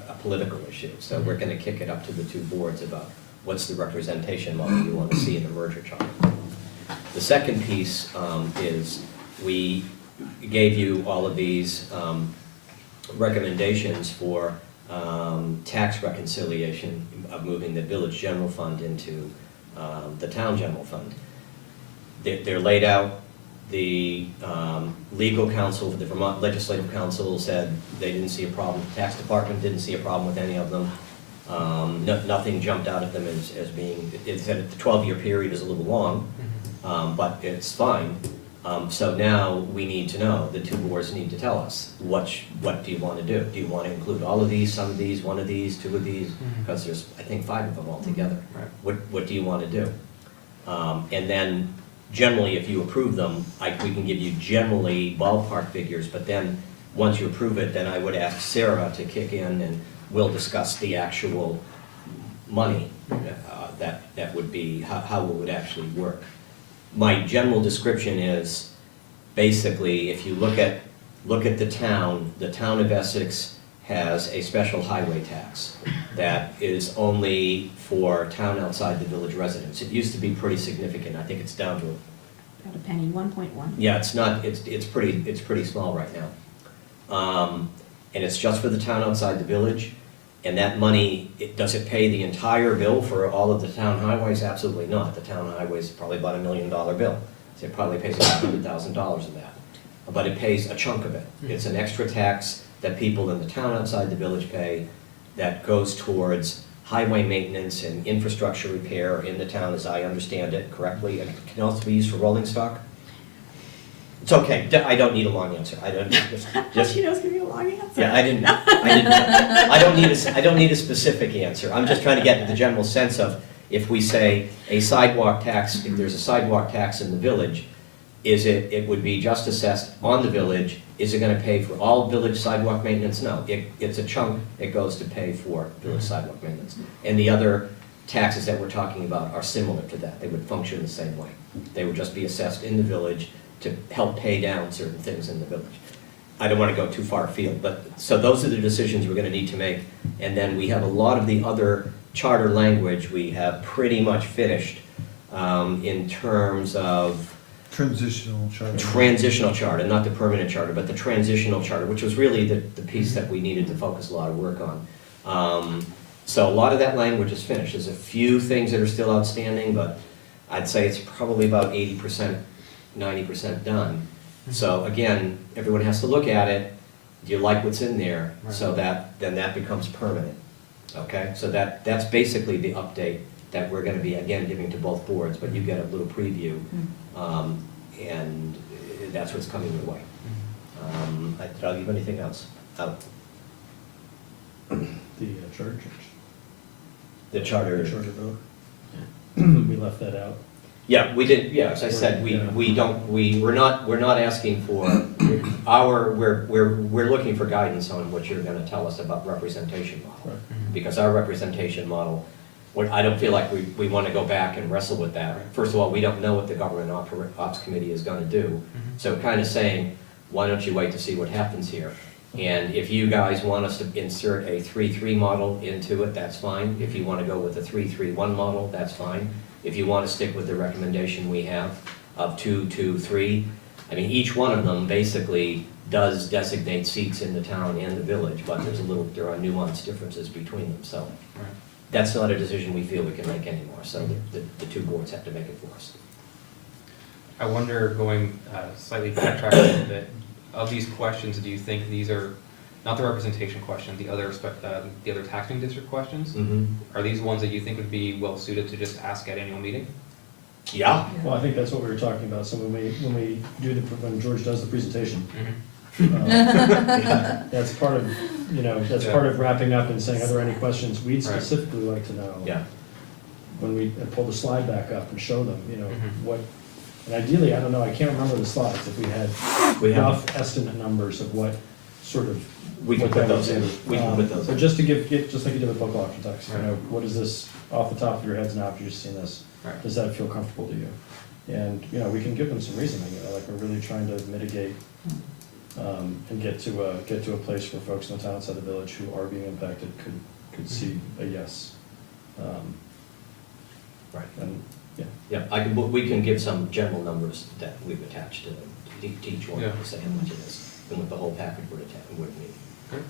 a political issue. So we're gonna kick it up to the two boards about what's the representation model you want to see in the merger charter. The second piece is we gave you all of these recommendations for tax reconciliation of moving the village general fund into the town general fund. They're laid out. The legal counsel, the Vermont Legislative Council said they didn't see a problem. The tax department didn't see a problem with any of them. Nothing jumped out at them as being, it said the 12-year period is a little long, but it's fine. So now we need to know, the two boards need to tell us, what do you want to do? Do you want to include all of these, some of these, one of these, two of these? Because there's, I think, 5 of them altogether. Right. What do you want to do? And then generally, if you approve them, we can give you generally ballpark figures, but then, once you approve it, then I would ask Sarah to kick in and we'll discuss the actual money that would be, how it would actually work. My general description is, basically, if you look at the town of Essex has a special highway tax that is only for town outside the village residents. It used to be pretty significant. I think it's down to About a penny, 1.1. yeah, it's not, it's pretty small right now. And it's just for the town outside the village, and that money, does it pay the entire bill for all of the town highways? Absolutely not. The town highways is probably about $1 million bill, so it probably pays about $100,000 of that. But it pays a chunk of it. It's an extra tax that people in the town outside the village pay that goes towards highway maintenance and infrastructure repair in the town, as I understand it correctly, and it can also be used for rolling stock. It's okay, I don't need a long answer, I don't, just, She knows gonna be a long answer. yeah, I don't need a specific answer, I'm just trying to get at the general sense of, if we say a sidewalk tax, if there's a sidewalk tax in the village, it would be just assessed on the village, is it gonna pay for all village sidewalk maintenance? No, it's a chunk, it goes to pay for village sidewalk maintenance. And the other taxes that we're talking about are similar to that, they would function the same way. They would just be assessed in the village to help pay down certain things in the village. I don't wanna go too far afield, but, so those are the decisions we're gonna need to make. And then we have a lot of the other charter language we have pretty much finished in terms of Transitional charter. transitional charter, not the permanent charter, but the transitional charter, which was really the piece that we needed to focus a lot of work on. So a lot of that language is finished. There's a few things that are still outstanding, but I'd say it's probably about 80%, 90% done. So again, everyone has to look at it. Do you like what's in there? So that, then that becomes permanent. Okay, so that's basically the update that we're gonna be, again, giving to both boards, but you get a little preview. And that's what's coming your way. Did I leave anything else out? The charter change. The charter? The charter vote. We left that out. Yeah, we did, yeah, as I said, we're not asking for, we're looking for guidance on what you're gonna tell us about representation model. Right. Because our representation model, I don't feel like we wanna go back and wrestle with that. First of all, we don't know what the government ops committee is gonna do. So kind of saying, why don't you wait to see what happens here? And if you guys want us to insert a 3-3 model into it, that's fine. If you wanna go with a 3-3-1 model, that's fine. If you want to stick with the recommendation we have of 2-2-3, I mean, each one of them basically does designate seats in the town and the village, but there are nuanced differences between them, so. Right. That's not a decision we feel we can make anymore, so the two boards have to make it for us. I wonder, going slightly backtrack a little bit, of these questions, do you think these are, not the representation question, the other taxing district questions? Are these ones that you think would be well suited to just ask at annual meeting? Yeah. Well, I think that's what we were talking about, so when George does the presentation, that's part of, that's part of wrapping up and saying, are there any questions we'd Right. specifically like to know? Yeah. When we pull the slide back up and show them, what, and ideally, I don't know, I can't remember the slides, if we had We have, rough estimate numbers of what sort of. we can what put that those would in, do. we can put those But in. just to just like you did with local option tax, Right. what is this, off the top of your heads now, after you've seen this? Right. Does that feel comfortable to you? And, we can give them some reasoning, like we're really trying to mitigate, and get to a place where folks in the town outside the village who are being impacted could see a yes. Right. And We can give some general numbers that we've attached to each one, Yeah. to say how much it is, and what the whole package would mean. Okay.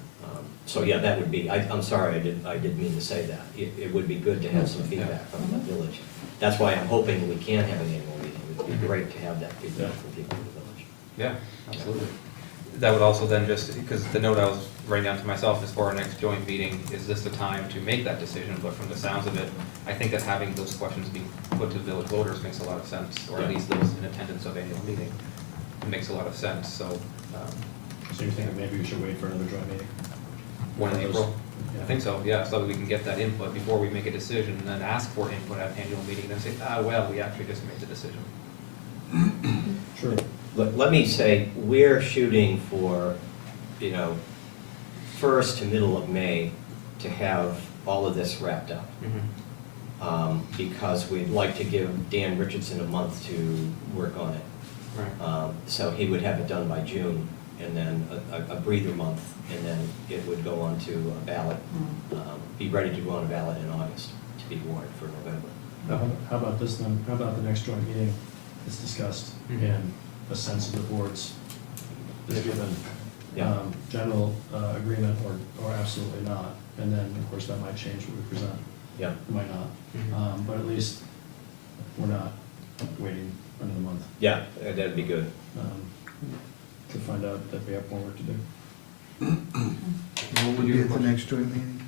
So, yeah, that would be, I'm sorry, I didn't mean to say that. It would be good to have some feedback from the village. That's why I'm hoping we can have an annual meeting. It would be great to have that feedback from people in the village. Yeah, absolutely. That would also then just, because the note I was writing down to myself is for our next joint meeting, is this the time to make that decision? But from the sounds of it, I think that having those questions be put to village voters makes a lot of sense, or at Yeah. least those in attendance of annual meeting. It makes a lot of sense, so, So you're thinking maybe we should wait for another joint meeting? one in April? Yeah. I think so, yeah, so that we can get that input before we make a decision, and then ask for input at annual meeting, then say, well, we actually just made the decision. Sure. Let me say, we're shooting for, first to middle of May to have all of this wrapped up. Because we'd like to give Dan Richardson a month to work on it. Right. So he would have it done by June, and then a breather month, and then it would go on to a ballot, be ready to go on a ballot in August to be warned for November. How about this then? How about the next joint meeting is discussed Mhm. and a sense of the boards is given? Yeah. General agreement or absolutely not. And then, of course, that might change what we present. Yeah, It might not. Mhm. But at least we're not waiting another month yeah, that'd be good. to find out that we have more work to do. What would be at the next joint meeting?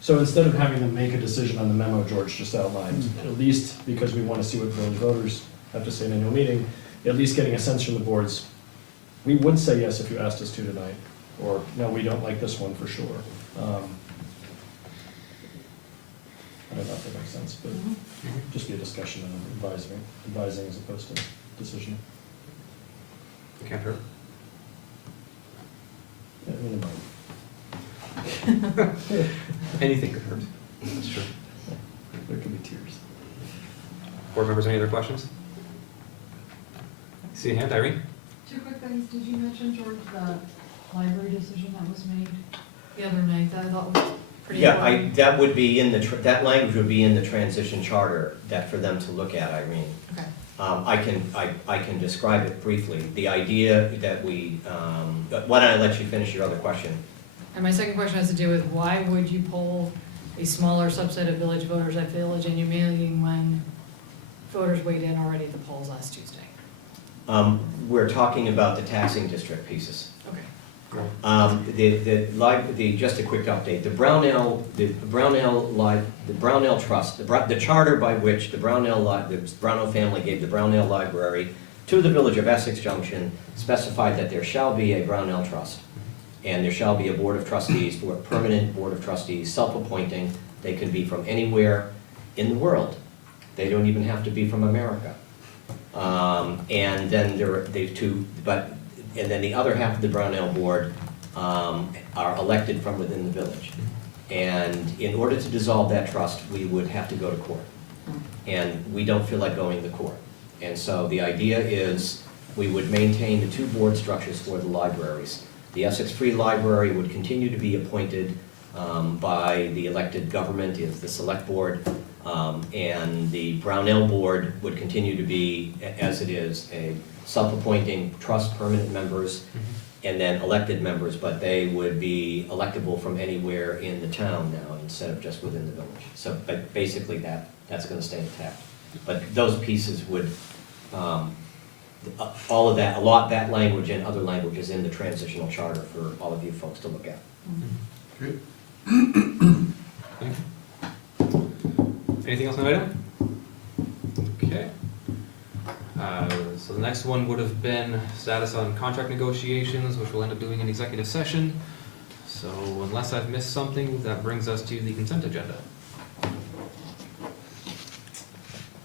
So instead of having them make a decision on the memo George just outlined, at least because we want to see what village voters have to say in annual meeting, at least getting a sense from the boards, we would say yes if you asked us to tonight, or no, we don't like this one for sure. I don't know if that makes sense, but just be a discussion and advising as opposed to decision. Can't hurt. I mean, it might. Anything could hurt, that's true. There could be tears. Board members, any other questions? See a hand, Irene? Two quick things. Did you mention, George, the library decision that was made the other night that I thought was pretty Yeah, important? that would be in that language would be in the transition charter that for them to look at, Irene. Okay. I can describe it briefly. The idea that why don't I let you finish your other question? And my second question has to do with why would you poll a smaller subset of village voters at village annual meeting when voters weighed in already at the polls last Tuesday? We're talking about the taxing district pieces. Okay. Just a quick update, the Brownell Trust, the charter by which the Brownell family gave the Brownell Library to the village of Essex Junction specified that there shall be a Brownell Trust. And there shall be a board of trustees, for a permanent board of trustees, self-appointing. They can be from anywhere in the world. They don't even have to be from America. And then and then the other half of the Brownell board are elected from within the village. And in order to dissolve that trust, we would have to go to court. And we don't feel like going to court. And so the idea is we would maintain the two board structures for the libraries. The Essex Free Library would continue to be appointed by the elected government, is the select board. And the Brownell board would continue to be, as it is, a self-appointing trust permanent members and then elected members, but they would be electable from anywhere in the town now instead of just within the village. So, but basically that's gonna stay intact. But those pieces would, all of that, that language and other languages in the transitional charter for all of you folks to look at. Great. Anything else on the item? Okay. So the next one would have been status on contract negotiations, which we'll end up doing in executive session. So unless I've missed something, that brings us to the consent agenda.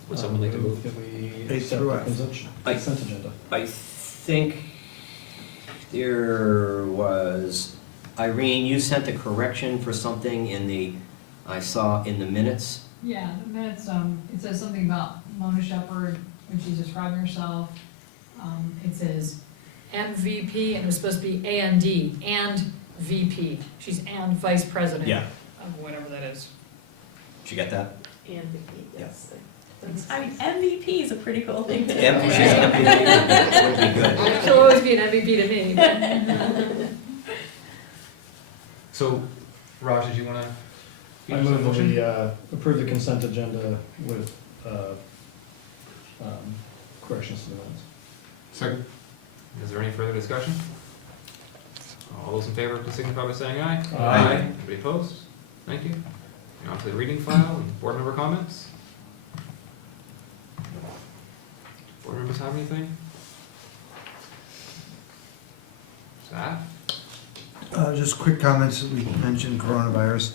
Would someone like to move? That we A accept through the F. consent agenda. I think there was, Irene, you sent a correction for something I saw in the minutes. Yeah, the minutes, it says something about Mona Shepherd when she's describing herself. It says MVP, and it was supposed to be A&D, and VP. She's and vice president. Yeah. Of whatever that is. Did you get that? And VP, yes. I mean, MVP is a pretty cool thing to Yeah, do. she's gonna be, would be good. She'll always be an MVP to me, but. So, Raj, did you wanna? I move that we approve the consent agenda with corrections to the minutes. Second. Is there any further discussion? All those in favor, please signify by saying aye. Aye. Anybody opposed? Thank you. And on to the reading file and board member comments. Board members have anything? Staff? Just quick comments, we mentioned coronavirus.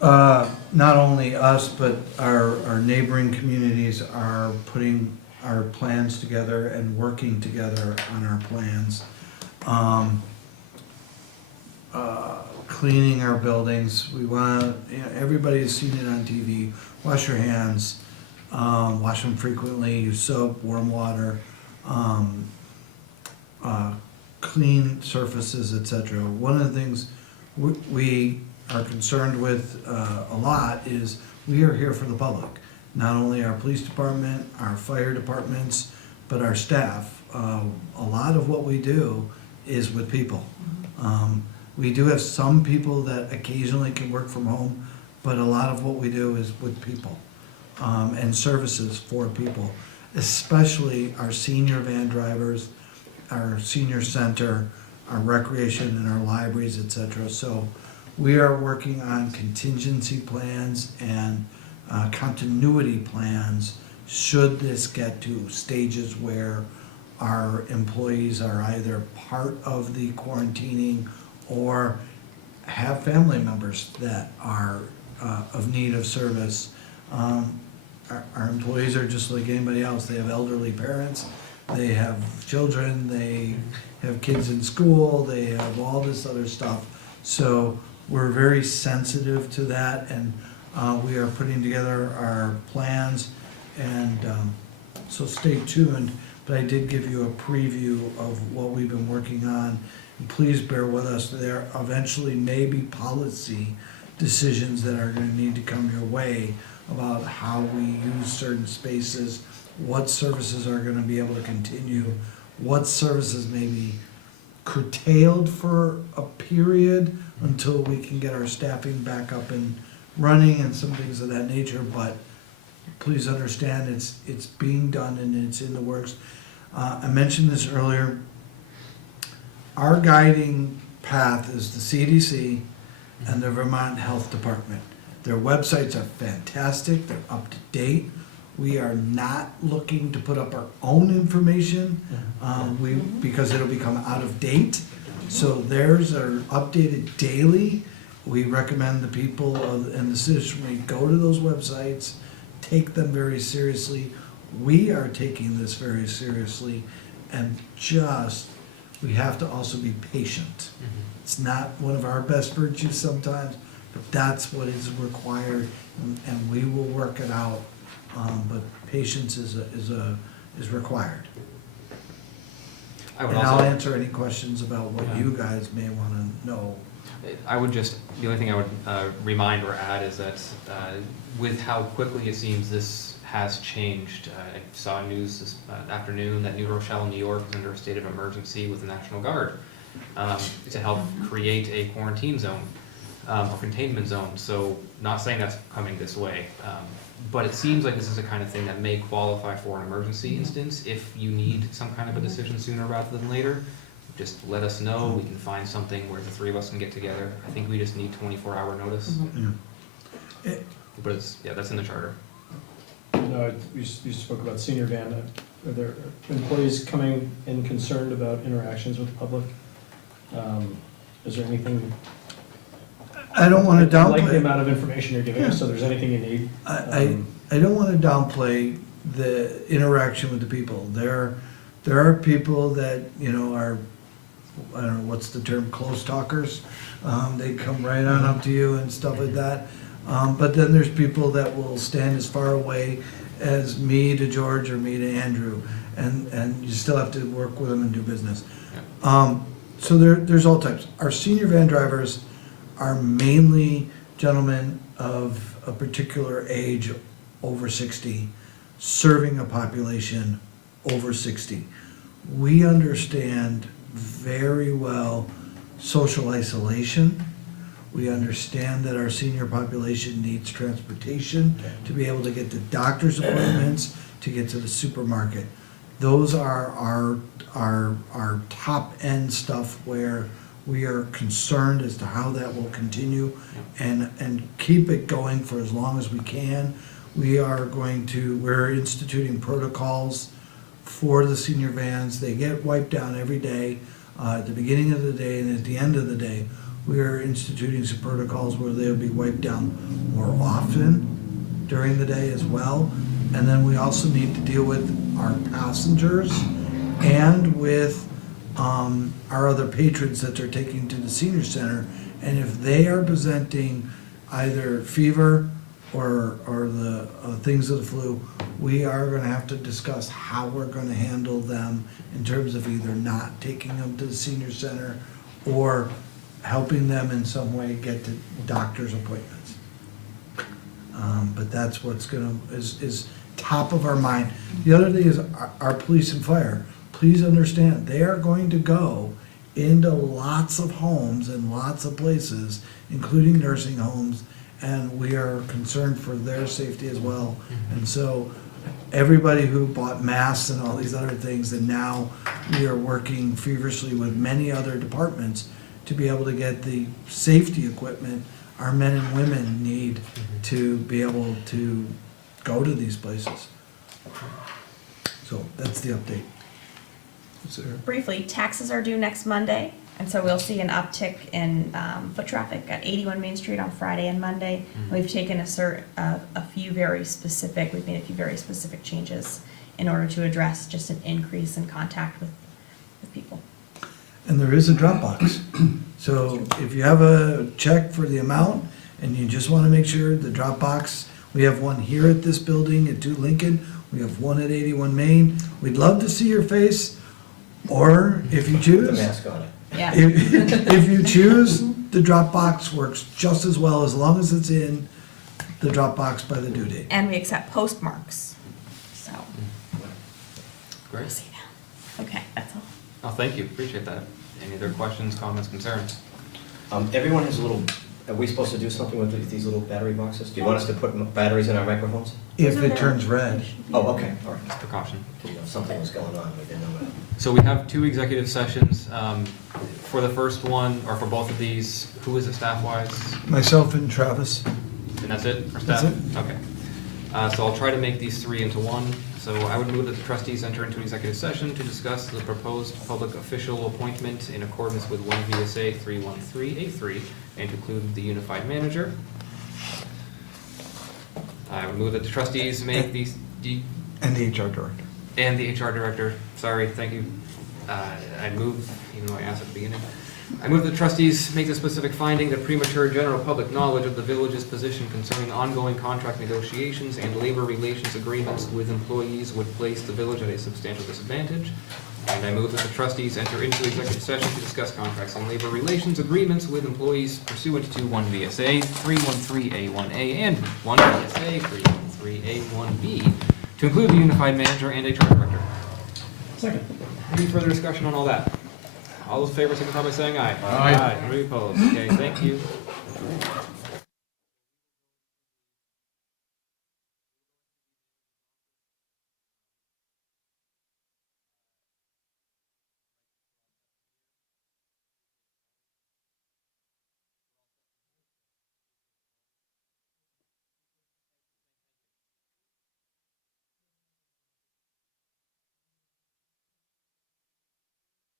Not only us, but our neighboring communities are putting our plans together and working together on our plans. Cleaning our buildings, we wanna, everybody's seen it on TV, wash your hands, wash them frequently, use soap, warm water, clean surfaces, etc. One of the things we are concerned with a lot is we are here for the public. Not only our police department, our fire departments, but our staff. A lot of what we do is with people. We do have some people that occasionally can work from home, but a lot of what we do is with people and services for people, especially our senior van drivers, our senior center, our recreation and our libraries, etc. So we are working on contingency plans and continuity plans should this get to stages where our employees are either part of the quarantining or have family members that are of need of service. Our employees are just like anybody else. They have elderly parents, they have children, they have kids in school, they have all this other stuff. So we're very sensitive to that, and we are putting together our plans, and so stay tuned. But I did give you a preview of what we've been working on. And please bear with us. There eventually may be policy decisions that are gonna need to come your way about how we use certain spaces, what services are gonna be able to continue, what services may be curtailed for a period until we can get our staffing back up and running and some things of that nature. But please understand, it's being done and it's in the works. I mentioned this earlier. Our guiding path is the CDC and the Vermont Health Department. Their websites are fantastic, they're up to date. We are not looking to put up our own information, because it'll become out of date. So theirs are updated daily. We recommend the people and the citizenry go to those websites, take them very seriously. We are taking this very seriously, and we have to also be patient. It's not one of our best virtues sometimes, but that's what is required, and we will work it out. But patience is required. I would And I'll also, answer any questions about what you guys may want to know. the only thing I would remind or add is that with how quickly it seems this has changed, I saw news this afternoon that New Rochelle, New York is under a state of emergency with the National Guard to help create a quarantine zone or containment zone. So not saying that's coming this way, but it seems like this is the kind of thing that may qualify for an emergency instance if you need some kind of a decision sooner rather than later. Just let us know, we can find something where the three of us can get together. I think we just need 24-hour notice. Yeah. But it's, yeah, that's in the charter. No, you spoke about senior van. Are there employees coming in concerned about interactions with the public? Is there anything? I don't want to I like the downplay, amount of information you're giving us, so there's anything you need. I don't want to downplay the interaction with the people. There are people that, are, I don't know, what's the term, close talkers? They come right on up to you and stuff like that. But then there's people that will stand as far away as me to George or me to Andrew, and you still have to work with them and do business. So there's all types. Our senior van drivers are mainly gentlemen of a particular age over 60, serving a population over 60. We understand very well social isolation. We understand that our senior population needs transportation to be able to get to doctor's appointments, to get to the supermarket. Those are our top end stuff where we are concerned as to how that will continue and keep it going for as long as we can. We're instituting protocols for the senior vans. They get wiped down every day, at the beginning of the day and at the end of the day. We are instituting some protocols where they'll be wiped down more often during the day as well. And then we also need to deal with our passengers and with our other patrons that they're taking to the senior center. And if they are presenting either fever or the things of the flu, we are gonna have to discuss how we're gonna handle them in terms of either not taking them to the senior center or helping them in some way get to doctor's appointments. But that's what's is top of our mind. The other thing is our police and fire. Please understand, they are going to go into lots of homes and lots of places, including nursing homes, and we are concerned for their safety as well. And so everybody who bought masks and all these other things, and now we are working feverishly with many other departments to be able to get the safety equipment our men and women need to be able to go to these places. So that's the update. Briefly, taxes are due next Monday, and so we'll see an uptick in foot traffic at 81 Main Street on Friday and Monday. We've taken a few very specific, we've made a few very specific changes in order to address just an increase in contact with people. And there is a drop box. So if you have a check for the amount and you just want to make sure the drop box, we have one here at this building at 2 Lincoln, we have one at 81 Main. We'd love to see your face, or if you The choose, mask on it. Yeah. if you choose, the drop box works just as well as long as it's in the drop box by the due date. And we accept postmarks, so we'll Great. see now. Okay, that's all. Oh, thank you, appreciate that. Any other questions, comments, concerns? Everyone has a little, are we supposed to do something with these little battery boxes? Do you want us to put batteries in our microphones? If it turns red. Oh, okay, all right. Precaution. You know, something was going on, we didn't know that. So we have 2 executive sessions. For the first one, or for both of these, who is it staff-wise? Myself and Travis. And that's it for That's staff? it. Okay. So I'll try to make these 3 into one. So I would move that the trustees enter into executive session to discuss the proposed public official appointment in accordance with 1 VSA 313A3 and to include the unified manager. I would move that the trustees make these, And the HR director. and the HR director, sorry, thank you. I'd move, even though I asked at the beginning, I move that trustees make the specific finding that premature general public knowledge of the village's position concerning ongoing contract negotiations and labor relations agreements with employees would place the village at a substantial disadvantage. And I move that the trustees enter into executive session to discuss contracts and labor relations agreements with employees pursuant to 1 VSA 313A1A and 1 VSA 313A1B to include the unified manager and HR director. Second. Any further discussion on all that? All those in favor signify by saying aye. Aye. Any opposed? Okay, thank you.